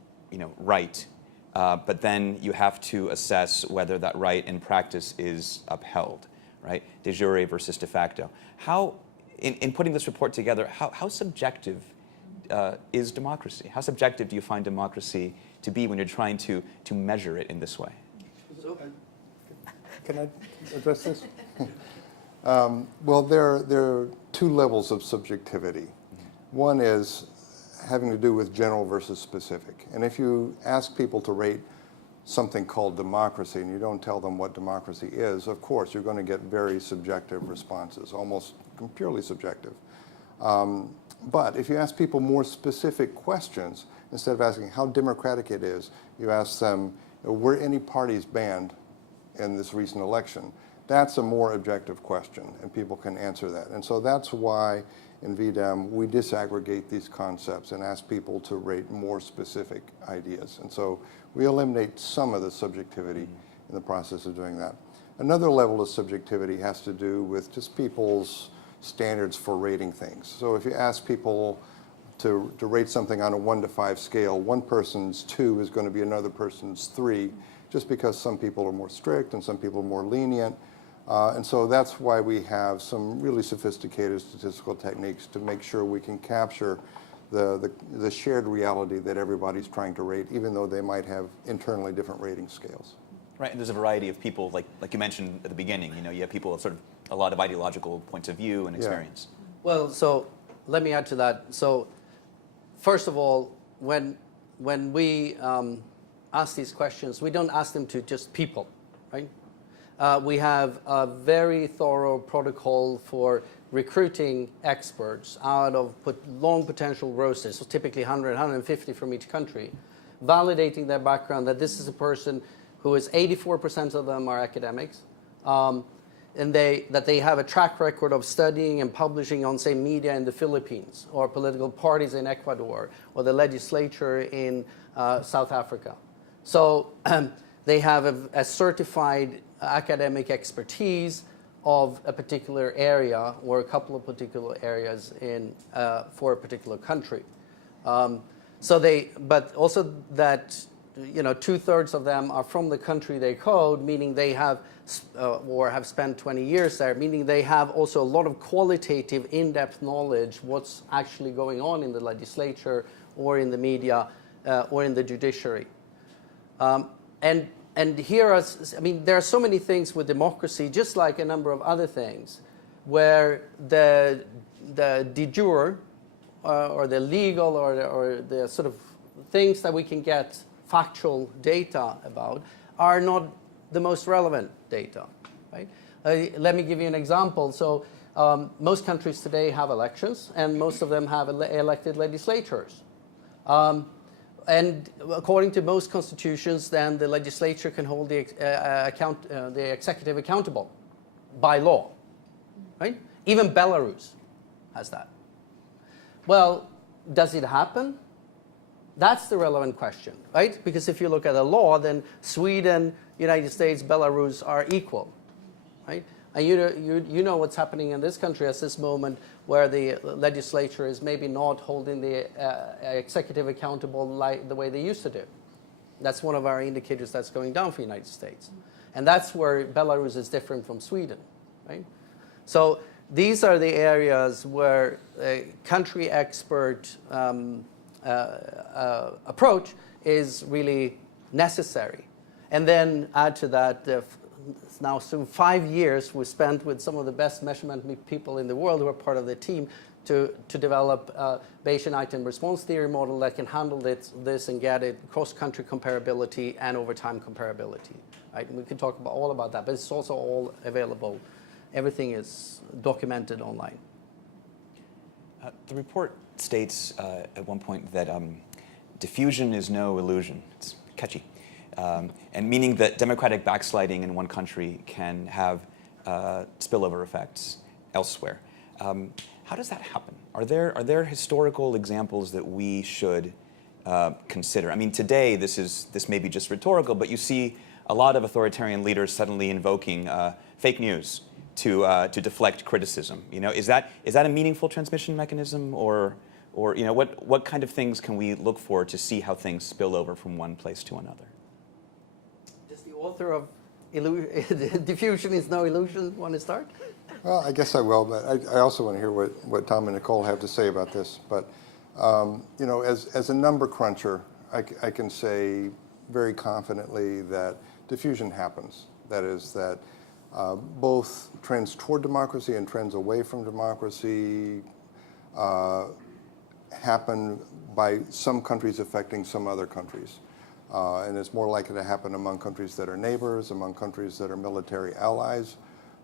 right, but then you have to assess whether that right in practice is upheld, right? De jure versus de facto. How, in putting this report together, how subjective is democracy? How subjective do you find democracy to be when you're trying to measure it in this way? Can I address this? Well, there are two levels of subjectivity. One is having to do with general versus specific. And if you ask people to rate something called democracy and you don't tell them what democracy is, of course, you're going to get very subjective responses, almost purely subjective. But if you ask people more specific questions, instead of asking how democratic it is, you ask them, were any parties banned in this recent election? That's a more objective question, and people can answer that. And so that's why in V-Dem we disaggregate these concepts and ask people to rate more specific ideas. And so we eliminate some of the subjectivity in the process of doing that. Another level of subjectivity has to do with just people's standards for rating things. So if you ask people to rate something on a 1 to 5 scale, one person's 2 is going to be another person's 3, just because some people are more strict and some people are more lenient. And so that's why we have some really sophisticated statistical techniques to make sure we can capture the shared reality that everybody's trying to rate, even though they might have internally different rating scales. Right, and there's a variety of people, like you mentioned at the beginning, you have people with sort of a lot of ideological points of view and experience. Yeah. Well, so let me add to that. So first of all, when we ask these questions, we don't ask them to just people, right? We have a very thorough protocol for recruiting experts out of long potential rosters, so typically 100, 150 from each country, validating their background, that this is a person who is 84% of them are academics, and that they have a track record of studying and publishing on, say, media in the Philippines, or political parties in Ecuador, or the legislature in South Africa. So they have a certified academic expertise of a particular area or a couple of particular areas for a particular country. But also that 2/3 of them are from the country they code, meaning they have or have spent 20 years there, meaning they have also a lot of qualitative, in-depth knowledge what's actually going on in the legislature or in the media or in the judiciary. And here are, there are so many things with democracy, just like a number of other things, where the de jure or the legal or the sort of things that we can get factual data about are not the most relevant data, right? Let me give you an example. So most countries today have elections, and most of them have elected legislatures. And according to most constitutions, then the legislature can hold the executive accountable by law, right? Even Belarus has that. Well, does it happen? That's the relevant question, right? Because if you look at the law, then Sweden, United States, Belarus are equal, right? And you know what's happening in this country at this moment, where the legislature is maybe not holding the executive accountable like the way they used to do. That's one of our indicators that's going down for the United States. And that's where Belarus is different from Sweden, right? So these are the areas where a country expert approach is really necessary. And then add to that, now soon 5 years we spent with some of the best measurement people in the world who are part of the team to develop a Bayesian item response theory model that can handle this and get it cross-country comparability and over-time comparability. Right? And we can talk all about that, but it's also all available. Everything is documented online. The report states at one point that diffusion is no illusion. It's catchy. And meaning that democratic backsliding in one country can have spillover effects elsewhere. How does that happen? Are there historical examples that we should consider? I mean, today this may be just rhetorical, but you see a lot of authoritarian leaders suddenly invoking fake news to deflect criticism. Is that a meaningful transmission mechanism, or Or what kind of things can we look for to see how things spill over from one place to another? Does the author of Diffusion is No Illusion want to start? Well, I guess I will, but I also want to hear what Tom and Nicole have to say about this. But, as a number cruncher, I can say very confidently that diffusion happens. That is that both trends toward democracy and trends away from democracy happen by some countries affecting some other countries. And it's more likely to happen among countries that are neighbors, among countries that are military allies,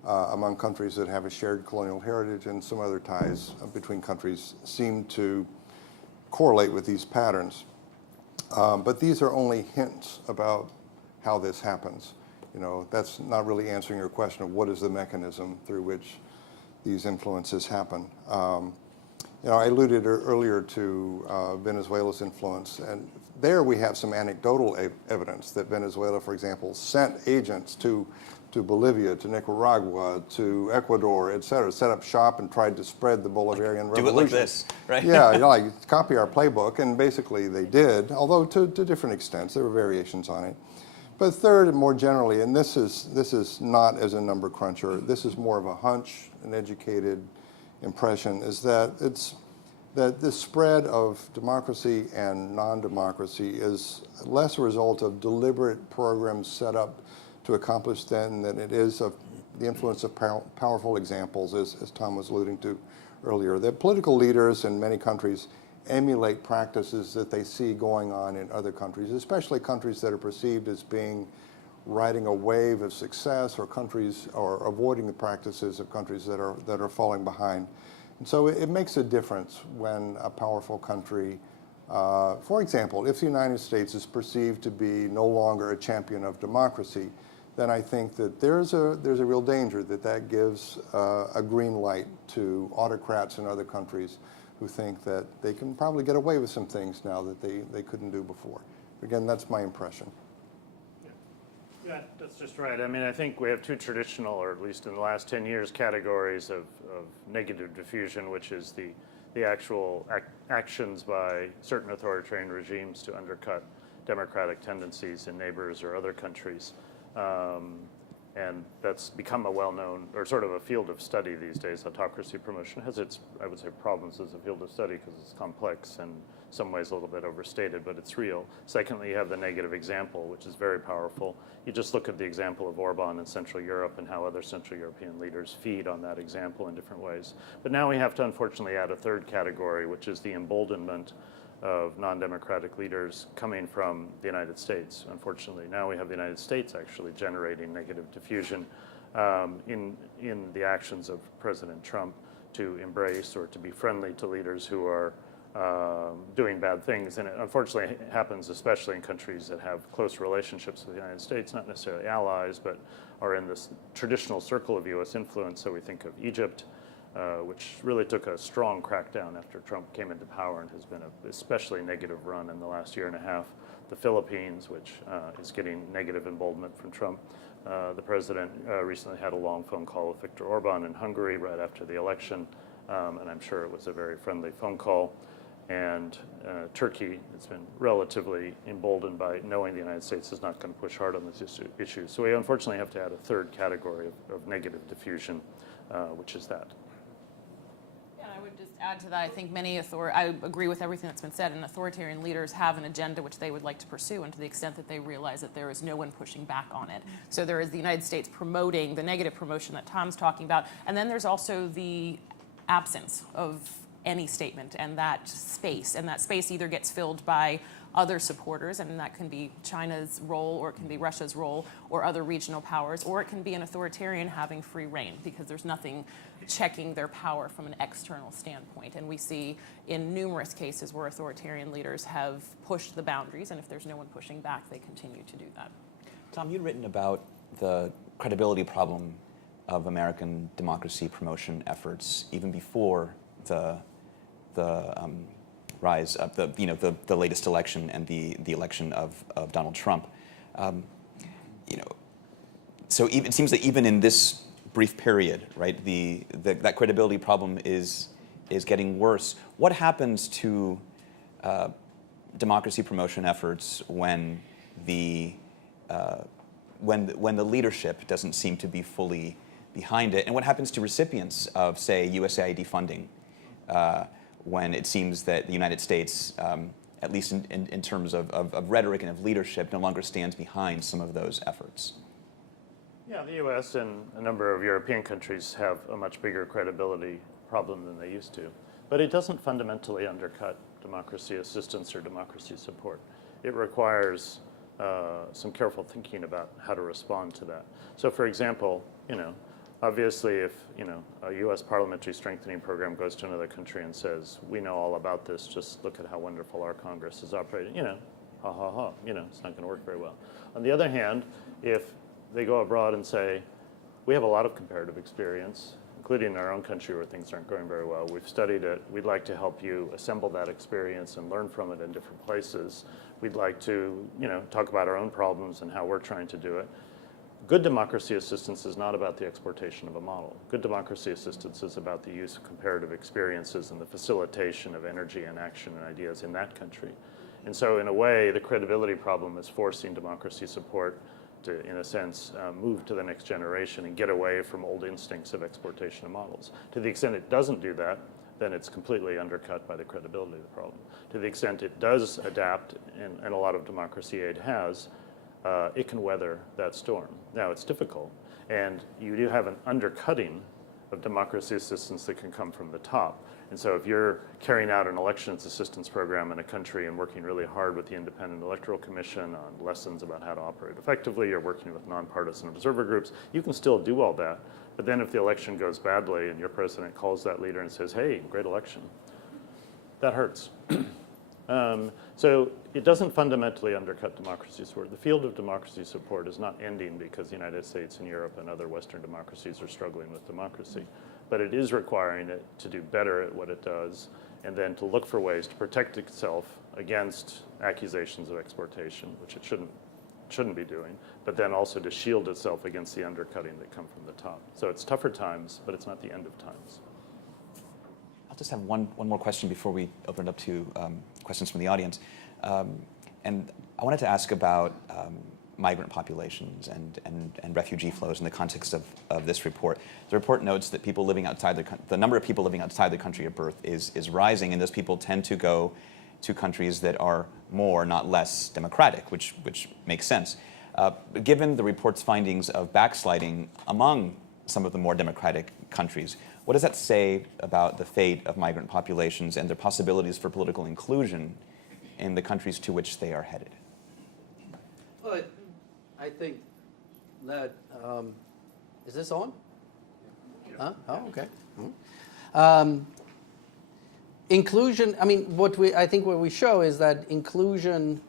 among countries that have a shared colonial heritage, and some other ties between countries seem to correlate with these patterns. But these are only hints about how this happens. That's not really answering your question of what is the mechanism through which these influences happen. I alluded earlier to Venezuela's influence, and there we have some anecdotal evidence that Venezuela, for example, sent agents to Bolivia, to Nicaragua, to Ecuador, et cetera, set up shop and tried to spread the Bolivarian revolution. Do it like this, right? Yeah, copy our playbook, and basically they did, although to different extents. There were variations on it. But third, and more generally, and this is not as a number cruncher, this is more of a hunch, an educated impression, is that the spread of democracy and non-democracy is less a result of deliberate programs set up to accomplish than it is of the influence of powerful examples, as Tom was alluding to earlier. That political leaders in many countries emulate practices that they see going on in other countries, especially countries that are perceived as being riding a wave of success, or countries or avoiding the practices of countries that are falling behind. And so it makes a difference when a powerful country, for example, if the United States is perceived to be no longer a champion of democracy, then I think that there's a real danger that gives a green light to autocrats in other countries who think that they can probably get away with some things now that they couldn't do before. Again, that's my impression. Yeah, that's just right. I mean, I think we have two traditional, or at least in the last 10 years, categories of negative diffusion, which is the actual actions by certain authoritarian regimes to undercut democratic tendencies in neighbors or other countries. And that's become a well-known, or sort of a field of study these days. Autocracy promotion has its, I would say, problems as a field of study because it's complex and in some ways a little bit overstated, but it's real. Secondly, you have the negative example, which is very powerful. You just look at the example of Orban in Central Europe and how other Central European leaders feed on that example in different ways. But now we have to unfortunately add a third category, which is the emboldenment of non-democratic leaders coming from the United States. Unfortunately, now we have the United States actually generating negative diffusion in the actions of President Trump to embrace or to be friendly to leaders who are doing bad things. And it unfortunately happens especially in countries that have close relationships with the United States, not necessarily allies, but are in this traditional circle of U.S. influence. So we think of Egypt, which really took a strong crackdown after Trump came into power and has been an especially negative run in the last year and a half. The Philippines, which is getting negative emboldenment from Trump. The president recently had a long phone call with Viktor Orban in Hungary right after the election, and I'm sure it was a very friendly phone call. And Turkey has been relatively emboldened by knowing the United States is not going to push hard on this issue. So we unfortunately have to add a third category of negative diffusion, which is that. I would just add to that, I think I agree with everything that's been said, and authoritarian leaders have an agenda which they would like to pursue, and to the extent that they realize that there is no one pushing back on it. So there is the United States promoting the negative promotion that Tom's talking about, and then there's also the absence of any statement, and that space either gets filled by other supporters, and that can be China's role, or it can be Russia's role, or other regional powers, or it can be an authoritarian having free reign because there's nothing checking their power from an external standpoint. And we see in numerous cases where authoritarian leaders have pushed the boundaries, and if there's no one pushing back, they continue to do that. Tom, you'd written about the credibility problem of American democracy promotion efforts even before the rise of the latest election and the election of Donald Trump. So it seems that even in this brief period, right, that credibility problem is is getting worse. What happens to democracy promotion efforts when the leadership doesn't seem to be fully behind it? And what happens to recipients of, say, USAID funding when it seems that the United States, at least in terms of rhetoric and of leadership, no longer stands behind some of those efforts? Yeah, the U.S. and a number of European countries have a much bigger credibility problem than they used to. But it doesn't fundamentally undercut democracy assistance or democracy support. It requires some careful thinking about how to respond to that. So for example, obviously if, a U.S. parliamentary strengthening program goes to another country and says, we know all about this, just look at how wonderful our Congress is operating, ha ha ha, it's not going to work very well. On the other hand, if they go abroad and say, we have a lot of comparative experience, including in our own country where things aren't going very well. We've studied it. We'd like to help you assemble that experience and learn from it in different places. We'd like to, talk about our own problems and how we're trying to do it. Good democracy assistance is not about the exportation of a model. Good democracy assistance is about the use of comparative experiences and the facilitation of energy and action and ideas in that country. And so in a way, the credibility problem is forcing democracy support to, in a sense, move to the next generation and get away from old instincts of exportation of models. To the extent it doesn't do that, then it's completely undercut by the credibility of the problem. To the extent it does adapt, and a lot of democracy aid has, it can weather that storm. Now, it's difficult, and you do have an undercutting of democracy assistance that can come from the top. And so if you're carrying out an elections assistance program in a country and working really hard with the Independent Electoral Commission on lessons about how to operate effectively, you're working with nonpartisan observer groups, you can still do all that. But then if the election goes badly and your president calls that leader and says, hey, great election, that hurts. So it doesn't fundamentally undercut democracy support. The field of democracy support is not ending because the United States and Europe and other Western democracies are struggling with democracy. But it is requiring it to do better at what it does and then to look for ways to protect itself against accusations of exportation, which it shouldn't be doing, but then also to shield itself against the undercutting that come from the top. So it's tougher times, but it's not the end of times. I'll just have one more question before we open it up to questions from the audience. And I wanted to ask about migrant populations and refugee flows in the context of this report. The report notes that people living outside the number of people living outside the country of birth is rising, and those people tend to go to countries that are more, not less, democratic, which makes sense. But given the report's findings of backsliding among some of the more democratic countries, what does that say about the fate of migrant populations and their possibilities for political inclusion in the countries to which they are headed? Well, I think that, is this on? Huh? Oh, okay. Inclusion, I mean, what we show is that inclusion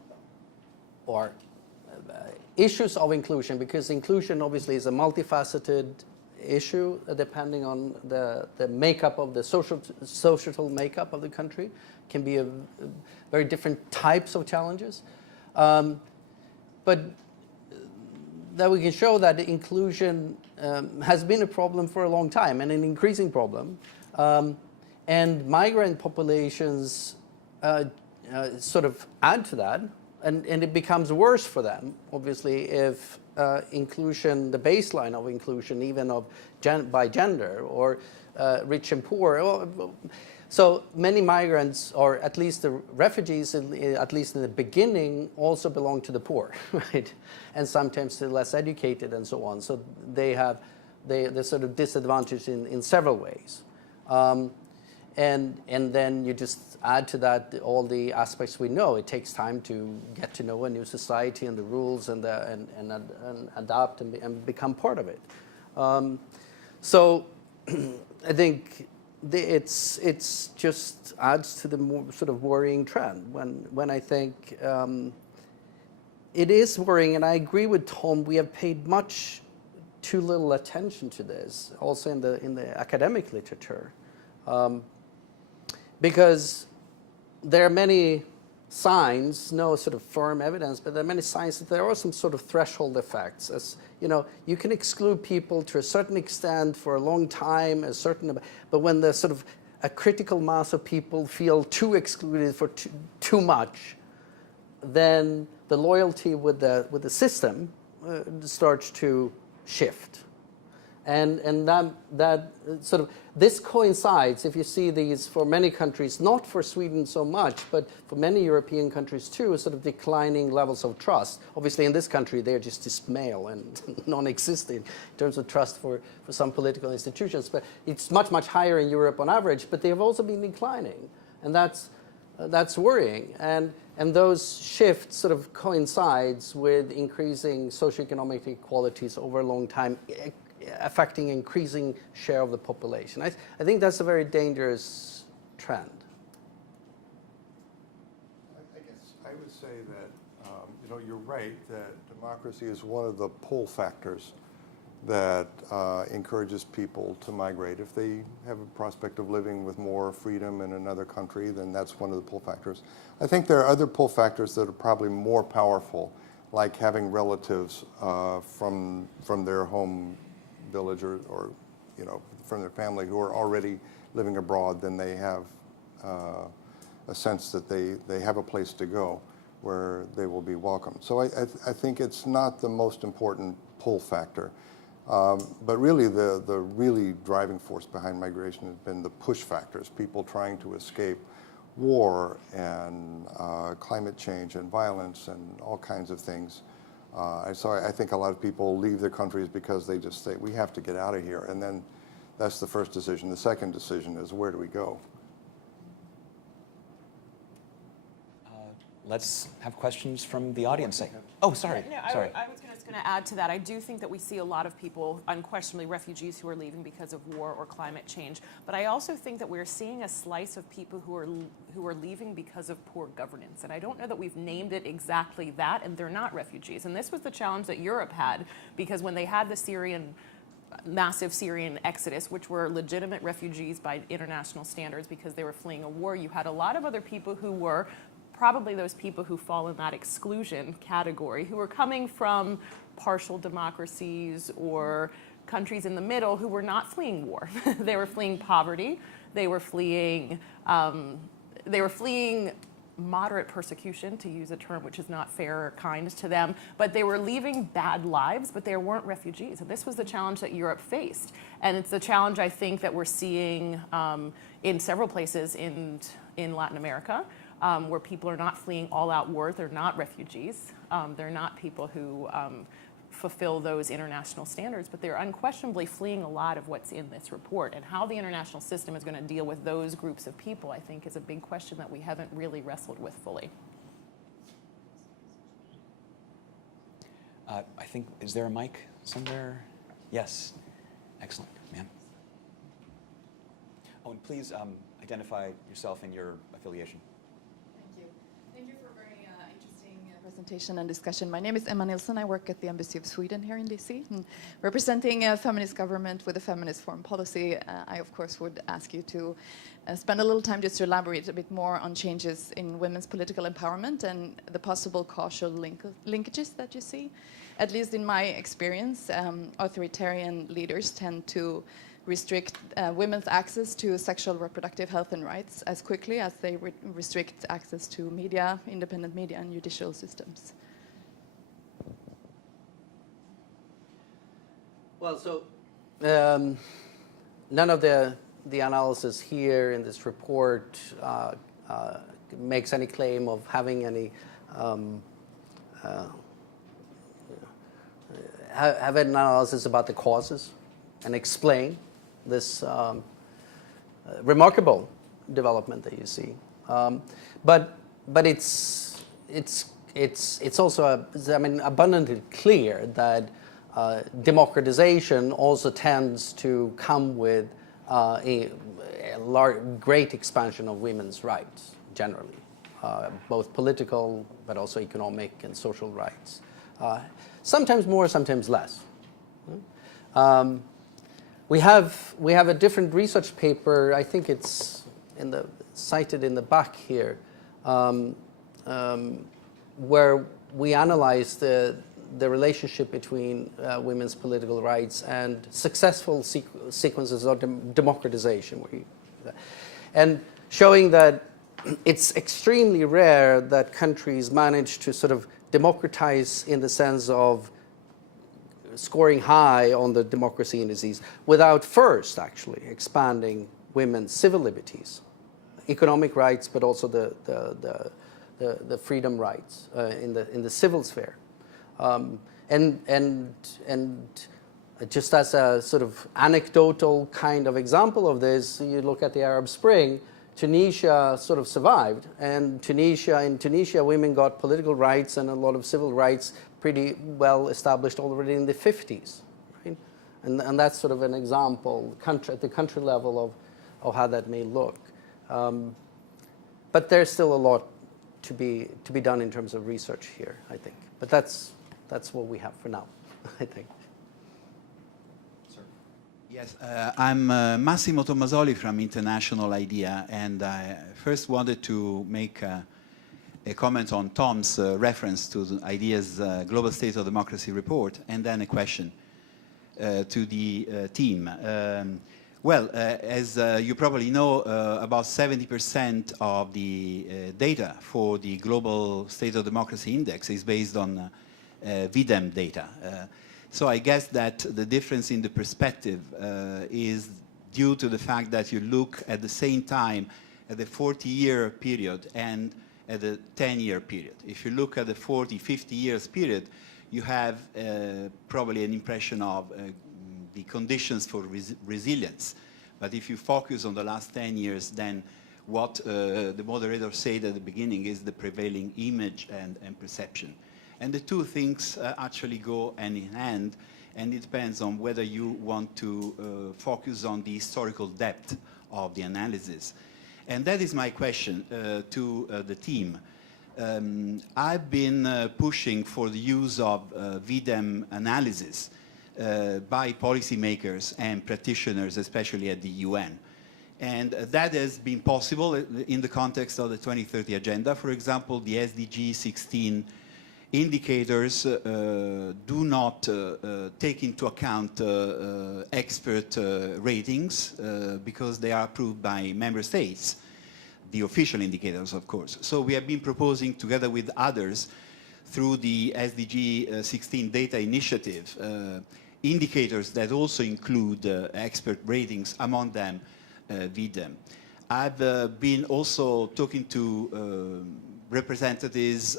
or issues of inclusion, because inclusion obviously is a multifaceted issue depending on the makeup of the social makeup of the country, can be a very different types of challenges. But that we can show that inclusion has been a problem for a long time and an increasing problem. And migrant populations sort of add to that, and it becomes worse for them, obviously, if inclusion, the baseline of inclusion, even of by gender or rich and poor. So many migrants, or at least the refugees, at least in the beginning, also belong to the poor, right? And sometimes to the less educated and so on. So they're sort of disadvantaged in several ways. And then you just add to that all the aspects we know. It takes time to get to know a new society and the rules and adapt and become part of it. So I think it's just adds to the more sort of worrying trend when I think it is worrying, and I agree with Tom. We have paid much too little attention to this, also in the academic literature. Because there are many signs, no sort of firm evidence, but there are many signs that there are some sort of threshold effects. As you know, you can exclude people to a certain extent for a long time, but when the sort of a critical mass of people feel too excluded for too much, then the loyalty with the system starts to shift. And that sort of, this coincides, if you see these for many countries, not for Sweden so much, but for many European countries too, sort of declining levels of trust. Obviously in this country they're just dismal and non-existent in terms of trust for some political institutions, but it's much, much higher in Europe on average, but they have also been declining. And that's worrying. And those shifts sort of coincides with increasing socioeconomic inequalities over a long time, affecting increasing share of the population. I think that's a very dangerous trend. I guess I would say that, you're right, that democracy is one of the pull factors that encourages people to migrate. If they have a prospect of living with more freedom in another country, then that's one of the pull factors. I think there are other pull factors that are probably more powerful, like having relatives from their home village or from their family who are already living abroad, then they have a sense that they have a place to go where they will be welcome. So I think it's not the most important pull factor. But really the really driving force behind migration has been the push factors, people trying to escape war and climate change and violence and all kinds of things. So I think a lot of people leave their countries because they just say, we have to get out of here. And then that's the first decision. The second decision is, where do we go? Let's have questions from the audience. Oh, sorry. No, sorry. I was just going to add to that. I do think that we see a lot of people, unquestionably refugees, who are leaving because of war or climate change. But I also think that we're seeing a slice of people who are leaving because of poor governance. And I don't know that we've named it exactly that, and they're not refugees. And this was the challenge that Europe had, because when they had the massive Syrian exodus, which were legitimate refugees by international standards because they were fleeing a war, you had a lot of other people who were probably those people who fall in that exclusion category, who were coming from partial democracies or countries in the middle, who were not fleeing war. They were fleeing poverty. They were fleeing moderate persecution, to use a term which is not fair or kind to them, but they were leaving bad lives, but they weren't refugees. And this was the challenge that Europe faced. And it's the challenge, I think, that we're seeing in several places in Latin America, where people are not fleeing all-out war. They're not refugees. They're not people who fulfill those international standards, but they're unquestionably fleeing a lot of what's in this report. And how the international system is going to deal with those groups of people, I think, is a big question that we haven't really wrestled with fully. I think, is there a mic somewhere? Yes. Excellent, ma'am. Oh, and please identify yourself and your affiliation. Thank you for a very interesting presentation and discussion. My name is Emma Nilsson. I work at the Embassy of Sweden here in DC. Representing a feminist government with a feminist foreign policy, I of course would ask you to spend a little time just to elaborate a bit more on changes in women's political empowerment and the possible causal linkages that you see. At least in my experience, authoritarian leaders tend to restrict women's access to sexual reproductive health and rights as quickly as they restrict access to media, independent media, and judicial systems. Well, so none of the analysis here in this report makes any claim of having any have an analysis about the causes and explain this remarkable development that you see, but it's also abundantly clear that democratization also tends to come with a great expansion of women's rights generally, both political but also economic and social rights. Sometimes more, sometimes less. We have a different research paper. I think it's cited in the back here, where we analyze the relationship between women's political rights and successful sequences of democratization. and showing that it's extremely rare that countries manage to sort of democratize in the sense of scoring high on the democracy indices without first actually expanding women's civil liberties, economic rights, but also the freedom rights in the civil sphere. And just as a sort of anecdotal kind of example of this, you look at the Arab Spring. Tunisia sort of survived, and in Tunisia, women got political rights and a lot of civil rights pretty well established already in the 50s, right? And that's sort of an example at the country level of how that may look. But there's still a lot to be done in terms of research here, I think. But that's what we have for now, I think. Yes, I'm Massimo Tommasoli from International IDEA, and I first wanted to make a comment on Tom's reference to the IDEA's Global State of Democracy report, and then a question to the team. As you probably know, about 70% of the data for the Global State of Democracy Index is based on V-Dem data. So I guess that the difference in the perspective is due to the fact that you look at the same time at the 40-year period and at the 10-year period. If you look at the 40, 50 years period, you have probably an impression of the conditions for resilience. But if you focus on the last 10 years, then what the moderator said at the beginning is the prevailing image and perception. And the two things actually go hand in hand, and it depends on whether you want to focus on the historical depth of the analysis. And that is my question to the team. I've been pushing for the use of V-Dem analysis by policymakers and practitioners, especially at the UN. And that has been possible in the context of the 2030 Agenda. For example, the SDG 16 indicators do not take into account expert ratings because they are approved by member states, the official indicators, of course. So we have been proposing, together with others, through the SDG 16 data initiative, indicators that also include expert ratings, among them V-Dem. I've been also talking to representatives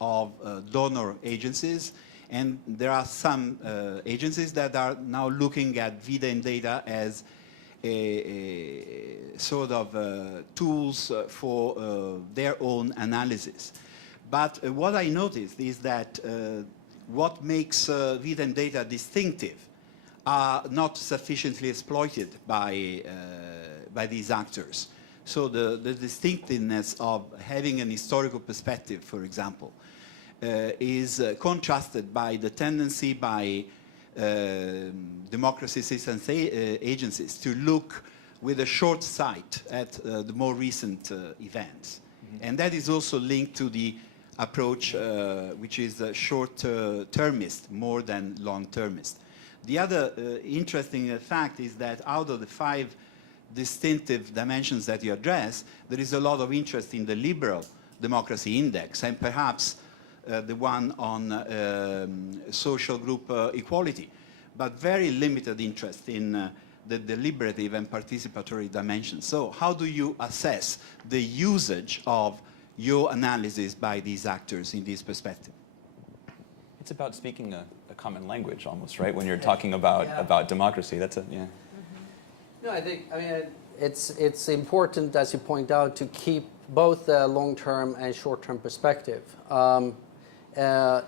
of donor agencies, and there are some agencies that are now looking at V-Dem data as a sort of tools for their own analysis. But what I noticed is that what makes V-Dem data distinctive are not sufficiently exploited by these actors. So the distinctiveness of having an historical perspective, for example, is contrasted by the tendency by democracy assistance agencies to look with a short sight at the more recent events. Mm-hmm. And that is also linked to the approach which is short-termist more than long-termist. The other interesting fact is that out of the 5 distinctive dimensions that you address, there is a lot of interest in the liberal democracy index and perhaps the one on social group equality, but very limited interest in the deliberative and participatory dimensions. So how do you assess the usage of your analysis by these actors in this perspective? It's about speaking a common language almost, right? When you're talking about democracy, that's a, yeah. No, I mean, it's important, as you point out, to keep both the long-term and short-term perspective. And I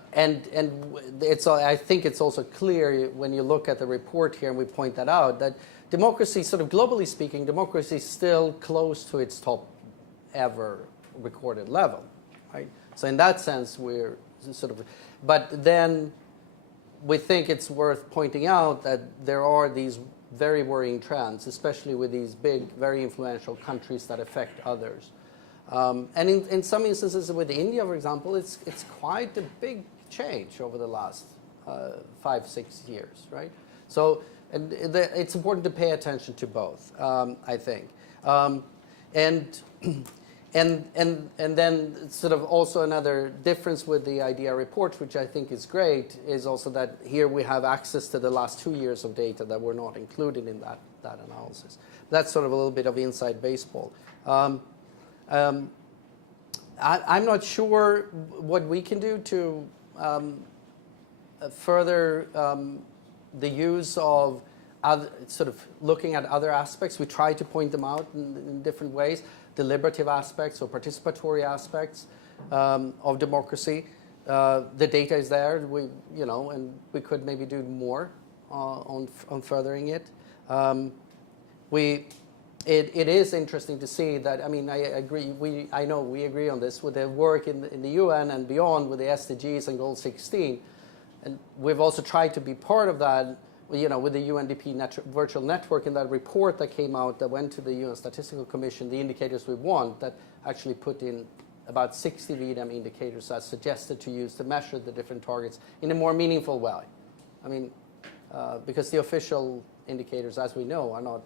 think it's also clear when you look at the report here, and we point that out, that democracy, sort of globally speaking, democracy is still close to its top ever recorded level, right? So in that sense, we're sort of, but then we think it's worth pointing out that there are these very worrying trends, especially with these big, very influential countries that affect others. And in some instances with India, for example, it's quite a big change over the last 5-6 years, right? So it's important to pay attention to both, I think. And then sort of also another difference with the IDEA report, which I think is great, is also that here we have access to the last 2 years of data that were not included in that analysis. That's sort of a little bit of inside baseball. I'm not sure what we can do to further the use of sort of looking at other aspects. We try to point them out in different ways. Deliberative aspects or participatory aspects of democracy. The data is there, and we could maybe do more on furthering it. It is interesting to see that. I mean, I agree. I know we agree on this with the work in the UN and beyond with the SDGs and Goal 16, and we've also tried to be part of that. With the UNDP virtual network, in that report that came out that went to the UN Statistical Commission, the indicators we want, that actually put in about 60 V-Dem indicators as suggested to use to measure the different targets in a more meaningful way. I mean, because the official indicators, as we know, are not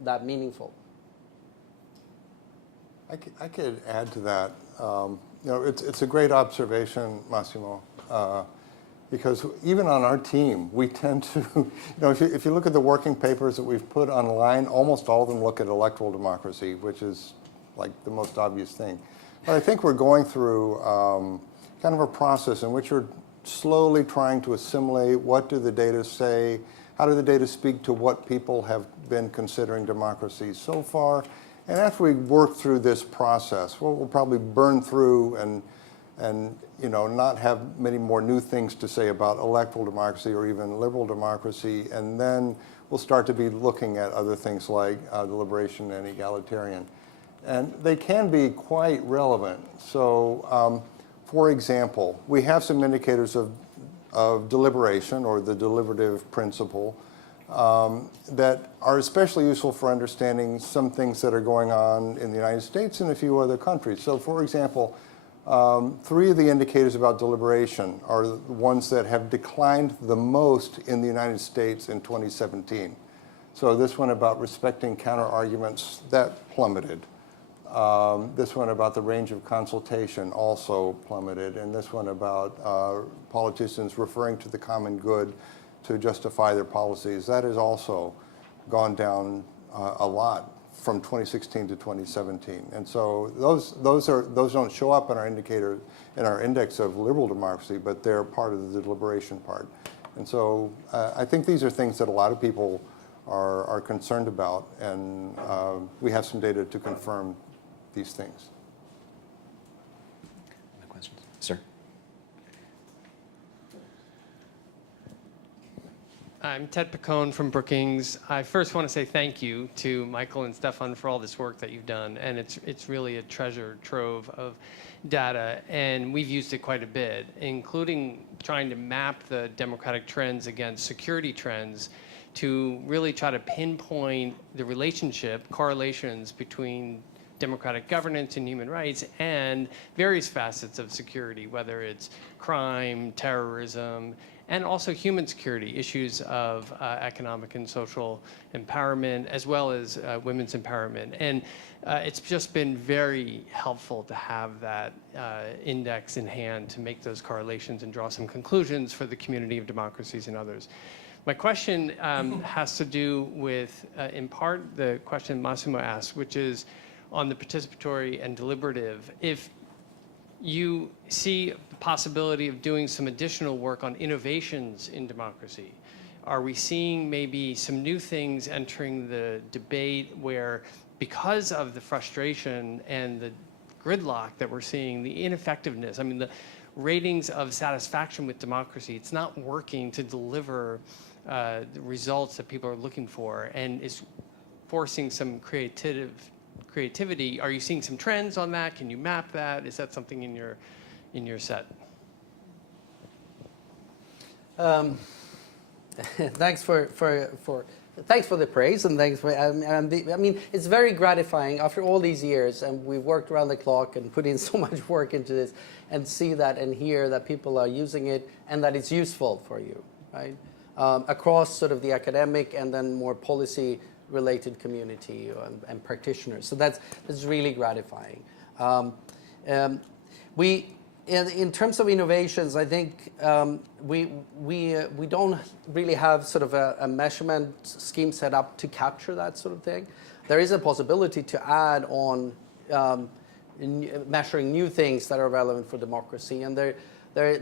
that meaningful. I could add to that. It's a great observation, Massimo. Because even on our team, we tend to, if you look at the working papers that we've put online, almost all of them look at electoral democracy, which is like the most obvious thing. But I think we're going through kind of a process in which we're slowly trying to assimilate what do the data say, how do the data speak to what people have been considering democracy so far. And after we work through this process, we'll probably burn through and not have many more new things to say about electoral democracy or even liberal democracy, and then we'll start to be looking at other things like deliberation and egalitarian. And they can be quite relevant. So, for example, we have some indicators of deliberation, or the deliberative principle, that are especially useful for understanding some things that are going on in the United States and a few other countries. So, for example, 3 of the indicators about deliberation are the ones that have declined the most in the United States in 2017. So this one about respecting counter-arguments, that plummeted. This one about the range of consultation also plummeted. And this one about politicians referring to the common good to justify their policies, that has also gone down a lot from 2016 to 2017. And so those don't show up in our indicator, in our index of liberal democracy, but they're part of the deliberation part. And so I think these are things that a lot of people are concerned about, and we have some data to confirm these things. No questions? Sir? I'm Ted Picone from Brookings. I first want to say thank you to Michael and Stefan for all this work that you've done, and it's really a treasure trove of data, and we've used it quite a bit, including trying to map the democratic trends against security trends to really try to pinpoint the correlations between democratic governance and human rights and various facets of security, whether it's crime, terrorism, and also human security, issues of economic and social empowerment, as well as women's empowerment. And it's just been very helpful to have that index in hand to make those correlations and draw some conclusions for the community of democracies and others. My question has to do with, in part, the question Massimo asked, which is on the participatory and deliberative. If you see the possibility of doing some additional work on innovations in democracy, are we seeing maybe some new things entering the debate where, because of the frustration and the gridlock that we're seeing, the ineffectiveness, I mean, the ratings of satisfaction with democracy, it's not working to deliver the results that people are looking for, and is forcing some creativity. Are you seeing some trends on that? Can you map that? Is that something in your set? Thanks for the praise, and thanks for. I mean, it's very gratifying after all these years, and we've worked around the clock and put in so much work into this, and see that and hear that people are using it and that it's useful for you, right? Across sort of the academic and then more policy related community and practitioners. So that's really gratifying. In terms of innovations, I think we don't really have sort of a measurement scheme set up to capture that sort of thing. There is a possibility to add on measuring new things that are relevant for democracy, and there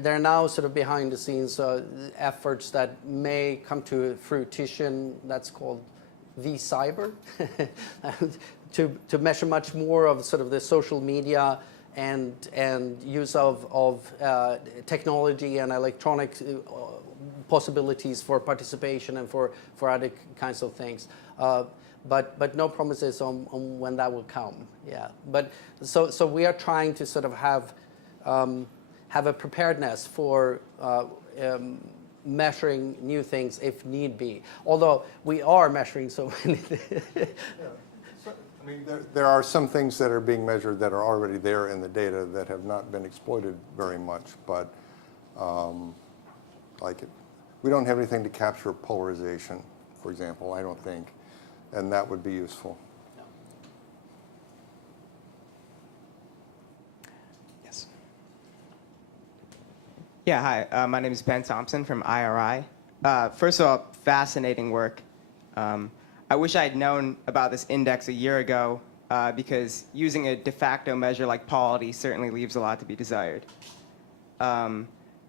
are now sort of behind the scenes efforts that may come to fruition. That's called V-Cyber, to measure much more of sort of the social media and use of technology and electronic possibilities for participation and for other kinds of things. But no promises on when that will come. Yeah. But so we are trying to sort of have a preparedness for measuring new things if need be. Although we are measuring so many things. I mean, there are some things that are being measured that are already there in the data that have not been exploited very much, but we don't have anything to capture polarization, for example, I don't think, and that would be useful. Yes. Yeah, hi. My name is Ben Thompson from IRI. First of all, fascinating work. I wish I had known about this index a year ago because using a de facto measure like polity certainly leaves a lot to be desired.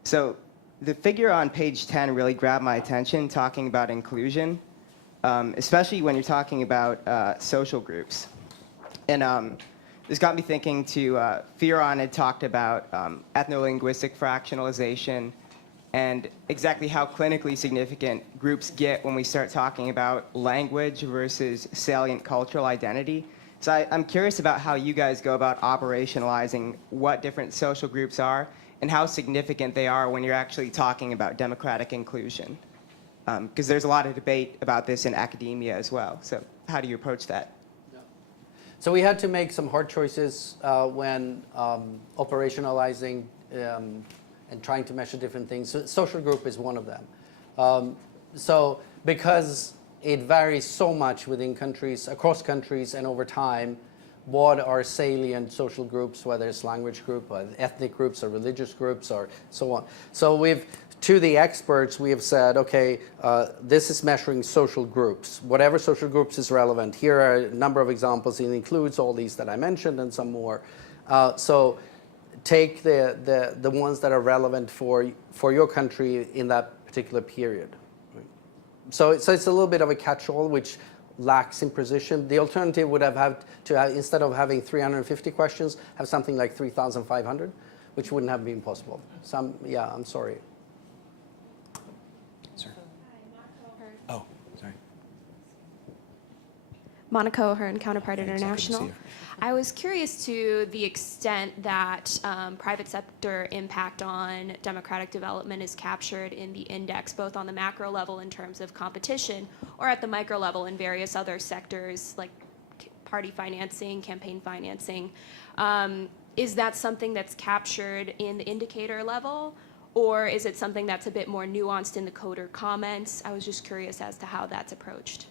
So the figure on page 10 really grabbed my attention, talking about inclusion, especially when you're talking about social groups. And this got me thinking to, Fioran had talked about ethno-linguistic fractionalization and exactly how clinically significant groups get when we start talking about language versus salient cultural identity. So I'm curious about how you guys go about operationalizing what different social groups are and how significant they are when you're actually talking about democratic inclusion. Because there's a lot of debate about this in academia as well. So how do you approach that? So we had to make some hard choices when operationalizing and trying to measure different things. So social group is one of them. So because it varies so much within countries, across countries, and over time, what are salient social groups, whether it's language group, or ethnic groups, or religious groups, or so on. So to the experts, we have said, okay, this is measuring social groups. Whatever social groups is relevant. Here are a number of examples. It includes all these that I mentioned and some more. So take the ones that are relevant for your country in that particular period. So it's a little bit of a catch-all, which lacks in precision. The alternative would have had to, instead of having 350 questions, have something like 3,500, which wouldn't have been possible. Yeah, I'm sorry. Sir. Oh, sorry. Monica O'Hearn, Counterpart International. Good to see you. I was curious to the extent that private sector impact on democratic development is captured in the index, both on the macro level in terms of competition or at the micro level in various other sectors like party financing, campaign financing. Is that something that's captured in the indicator level, or is it something that's a bit more nuanced in the coder comments? I was just curious as to how that's approached.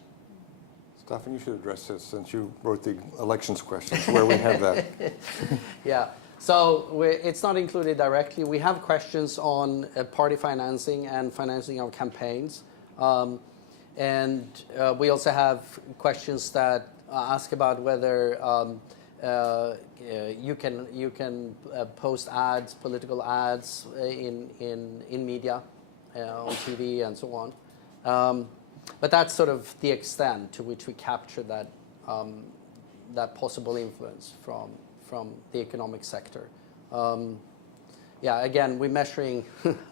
Stefan, you should address this since you wrote the elections questions, where we have that. Yeah, so it's not included directly. We have questions on party financing and financing of campaigns. And we also have questions that ask about whether you can post ads, political ads in media, on TV and so on. But that's sort of the extent to which we capture that that possible influence from the economic sector. Yeah, again, we're measuring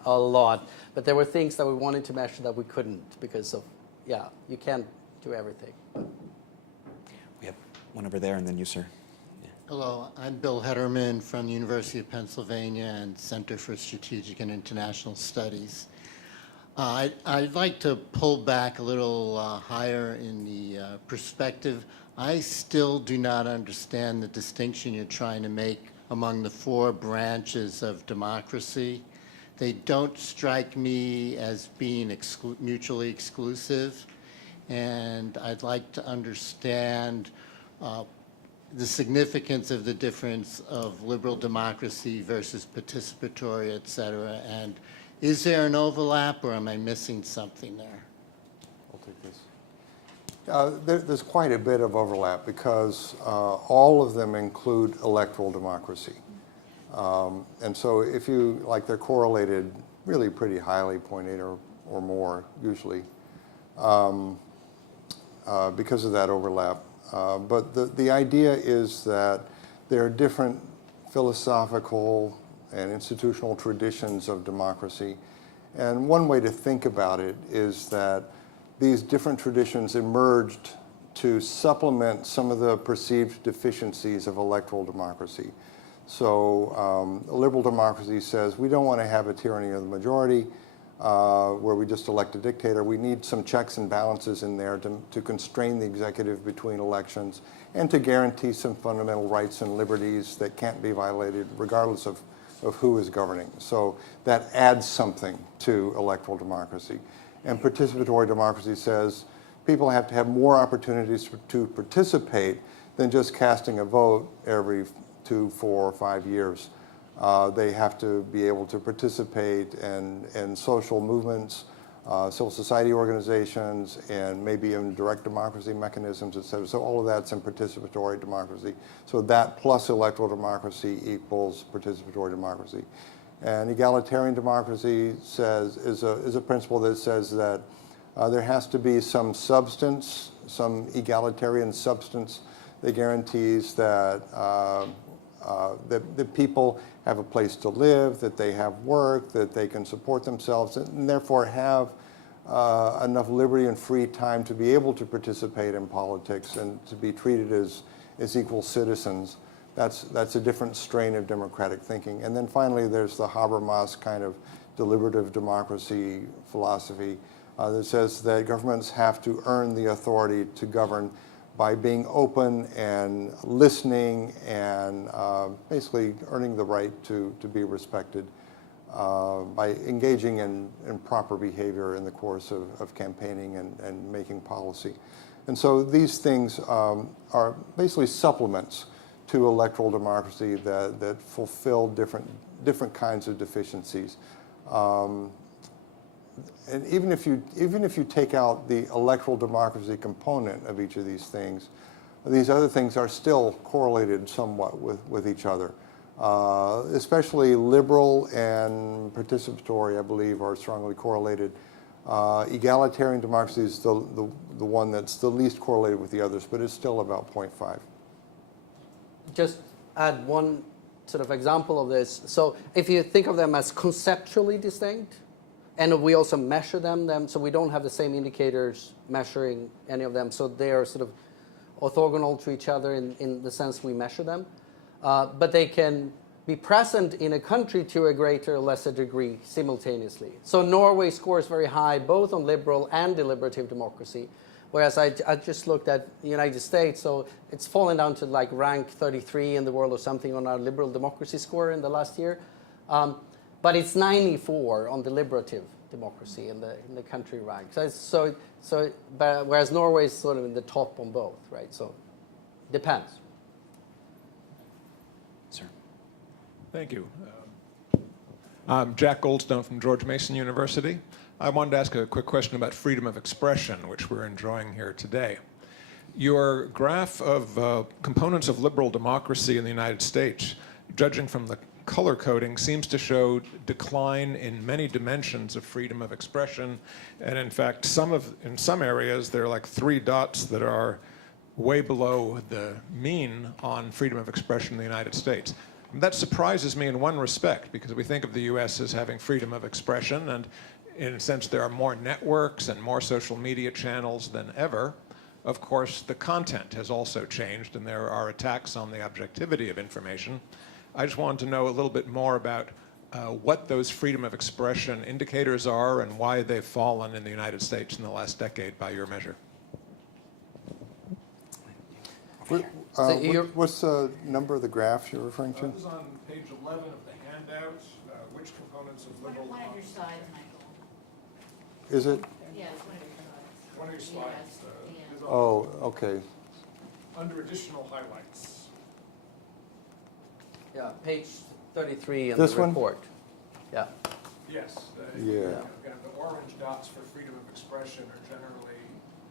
a lot, but there were things that we wanted to measure that we couldn't because of, yeah, you can't do everything. We have one over there, and then you, sir. Yeah. Hello, I'm Bill Hederman from the University of Pennsylvania and Center for Strategic and International Studies. I'd like to pull back a little higher in the perspective. I still do not understand the distinction you're trying to make among the four branches of democracy. They don't strike me as being mutually exclusive. and I'd like to understand the significance of the difference of liberal democracy versus participatory, et cetera, and is there an overlap or am I missing something there? I'll take this. There's quite a bit of overlap because all of them include electoral democracy. And so if you, like, they're correlated really pretty highly, 0.8 or more usually, because of that overlap. But the idea is that there are different philosophical and institutional traditions of democracy. And one way to think about it is that these different traditions emerged to supplement some of the perceived deficiencies of electoral democracy. So liberal democracy says we don't want to have a tyranny of the majority where we just elect a dictator. We need some checks and balances in there to constrain the executive between elections and to guarantee some fundamental rights and liberties that can't be violated regardless of who is governing. So that adds something to electoral democracy. And participatory democracy says people have to have more opportunities to participate than just casting a vote every 2, 4, or 5 years. They have to be able to participate in social movements, civil society organizations, and maybe in direct democracy mechanisms, et cetera. So all of that's in participatory democracy. So that plus electoral democracy equals participatory democracy. And egalitarian democracy is a principle that says that there has to be some substance, some egalitarian substance that guarantees that that people have a place to live, that they have work, that they can support themselves, and therefore have enough liberty and free time to be able to participate in politics and to be treated as equal citizens. That's a different strain of democratic thinking. And then finally, there's the Habermas kind of deliberative democracy philosophy that says that governments have to earn the authority to govern by being open and listening and basically earning the right to be respected by engaging in proper behavior in the course of campaigning and making policy. And so these things are basically supplements to electoral democracy that fulfill different kinds of deficiencies. And even if you take out the electoral democracy component of each of these other things are still correlated somewhat with each other. Especially liberal and participatory, I believe, are strongly correlated. Egalitarian democracy is the one that's the least correlated with the others, but it's still about 0.5. Just add one sort of example of this. So if you think of them as conceptually distinct, and we also measure them, so we don't have the same indicators measuring any of them, so they are sort of orthogonal to each other in the sense we measure them. But they can be present in a country to a greater or lesser degree simultaneously. So Norway scores very high both on liberal and deliberative democracy, whereas I just looked at the United States, so it's fallen down to like rank 33 in the world or something on our liberal democracy score in the last year. But it's 94 on deliberative democracy in the country rank. Whereas Norway is sort of in the top on both, right? So depends. Sir. Thank you. I'm Jack Goldstone from George Mason University. I wanted to ask a quick question about freedom of expression, which we're enjoying here today. Your graph of components of liberal democracy in the United States, judging from the color coding, seems to show decline in many dimensions of freedom of expression. And in fact, in some areas, there are like 3 dots that are way below the mean on freedom of expression in the United States. And that surprises me in one respect, because we think of the US as having freedom of expression, and in a sense, there are more networks and more social media channels than ever. Of course, the content has also changed, and there are attacks on the objectivity of information. I just wanted to know a little bit more about what those freedom of expression indicators are and why they've fallen in the United States in the last decade by your measure. What's the number of the graph you're referring to? This is on page 11 of the handout. Which components of liberal One of your democracy? slides, Michael. Is it? Yeah, it's one of your slides. One of your slides. Oh, okay. Under additional highlights. Yeah, page 33 in This the one? report. Yeah. Yes. Yeah. Kind of the orange dots for freedom of expression are generally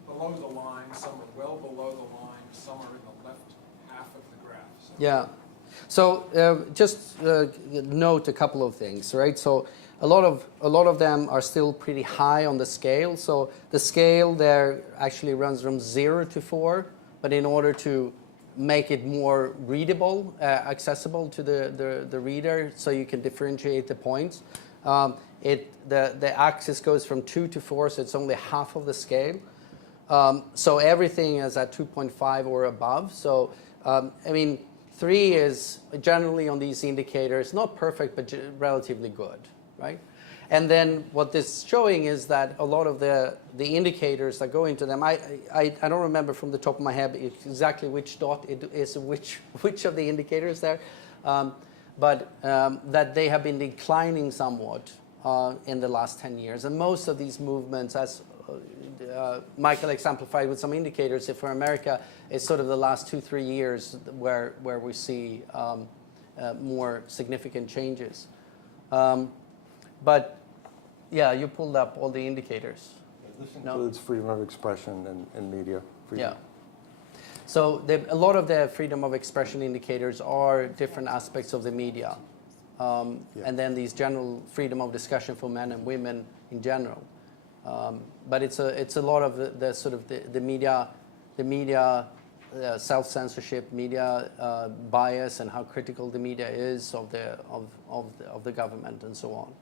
below the line. Some are well below the line. Some are in the left half of the graph. So Yeah. So just note a couple of things, right? So a lot of them are still pretty high on the scale. So the scale there actually runs from 0 to 4, but in order to make it more readable, accessible to the reader, so you can differentiate the points. The axis goes from 2 to 4, so it's only half of the scale. So everything is at 2.5 or above. So I mean, 3 is generally on these indicators not perfect, but relatively good, right? And then what this is showing is that a lot of the indicators that go into them, I don't remember from the top of my head exactly which dot it is, which of the indicators there, but that they have been declining somewhat in the last 10 years. And most of these movements, as Michael exemplified with some indicators, if for America, it's sort of the last 2-3 years where we see more significant changes. But yeah, you pulled up all the indicators. This includes freedom of expression and media freedom. Yeah. So a lot of the freedom of expression indicators are different aspects of the media. And then these general freedom of discussion for men and women in general. But it's a lot of the sort of the media self-censorship, media bias, and how critical the media is of the government and so on.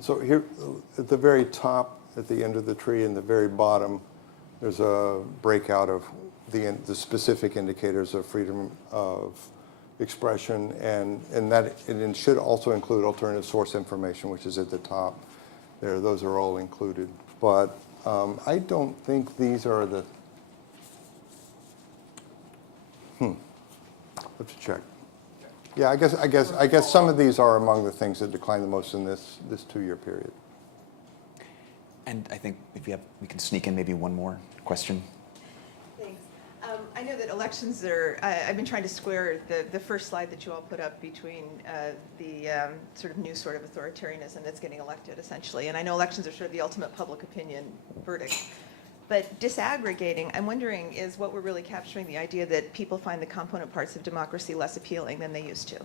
So here, at the very top, at the end of the tree, in the very bottom, there's a breakout of the specific indicators of freedom of expression, and that it should also include alternative source information, which is at the top there. Those are all included, but I don't think these are the. Let's check. Yeah, I guess some of these are among the things that decline the most in this 2-year period. And I think if we can sneak in maybe one more question. Thanks. I know that elections are, I've been trying to square the first slide that you all put up between the sort of new sort of authoritarianism that's getting elected, essentially. And I know elections are sort of the ultimate public opinion verdict. But disaggregating, I'm wondering, is what we're really capturing the idea that people find the component parts of democracy less appealing than they used to?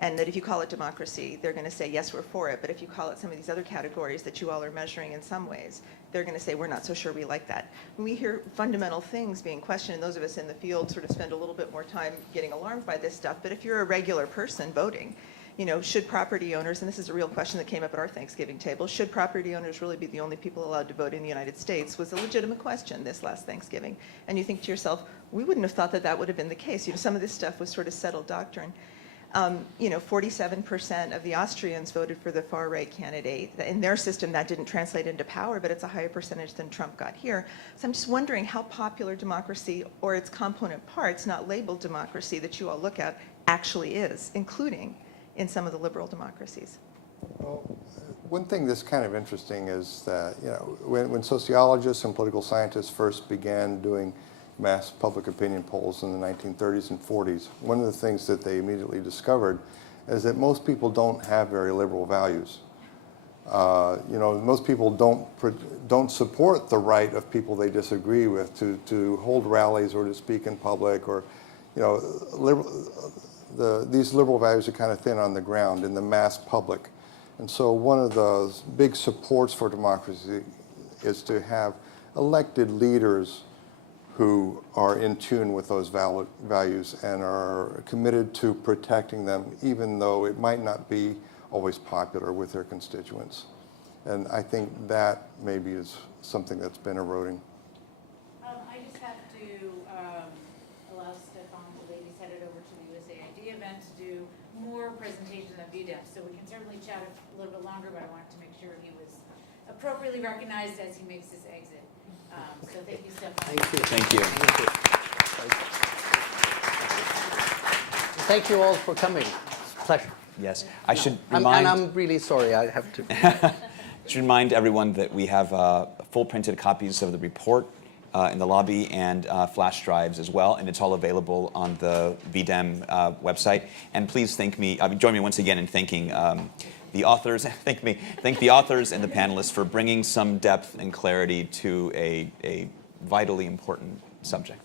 And that if you call it democracy, they're going to say, yes, we're for it. But if you call it some of these other categories that you all are measuring in some ways, they're going to say, we're not so sure we like that. When we hear fundamental things being questioned, and those of us in the field sort of spend a little bit more time getting alarmed by this stuff. But if you're a regular person voting, you know, should property owners, and this is a real question that came up at our Thanksgiving table, should property owners really be the only people allowed to vote in the United States, was a legitimate question this last Thanksgiving. And you think to yourself, we wouldn't have thought that that would have been the case. You know, some of this stuff was sort of settled doctrine. You know, 47% of the Austrians voted for the far-right candidate. In their system, that didn't translate into power, but it's a higher percentage than Trump got here. So I'm just wondering how popular democracy, or its component parts, not labeled democracy, that you all look at, actually is, including in some of the liberal democracies. Well, one thing that's kind of interesting is that, you know, when sociologists and political scientists first began doing mass public opinion polls in the 1930s and 40s, one of the things that they immediately discovered is that most people don't have very liberal values. You know, most people don't support the right of people they disagree with to hold rallies or to speak in public, or, you know, these liberal values are kind of thin on the ground in the mass public. And so one of the big supports for democracy is to have elected leaders who are in tune with those values and are committed to protecting them, even though it might not be always popular with their constituents. And I think that maybe is something that's been eroding. I just have to allow Stefan to ladies headed over to the USAID event to do more presentations on V-Dem. So we can certainly chat a little bit longer, but I wanted to make sure he was appropriately recognized as he makes his exit. So thank you, Stefan. Thank you. Thank you all for coming. It's a pleasure. Yes, I should remind. And I'm really sorry, I have to. Should remind everyone that we have full printed copies of the report in the lobby and flash drives as well, and it's all available on the V-Dem website. And please join me once again in thanking the authors. thank the authors and the panelists for bringing some depth and clarity to a vitally important subject.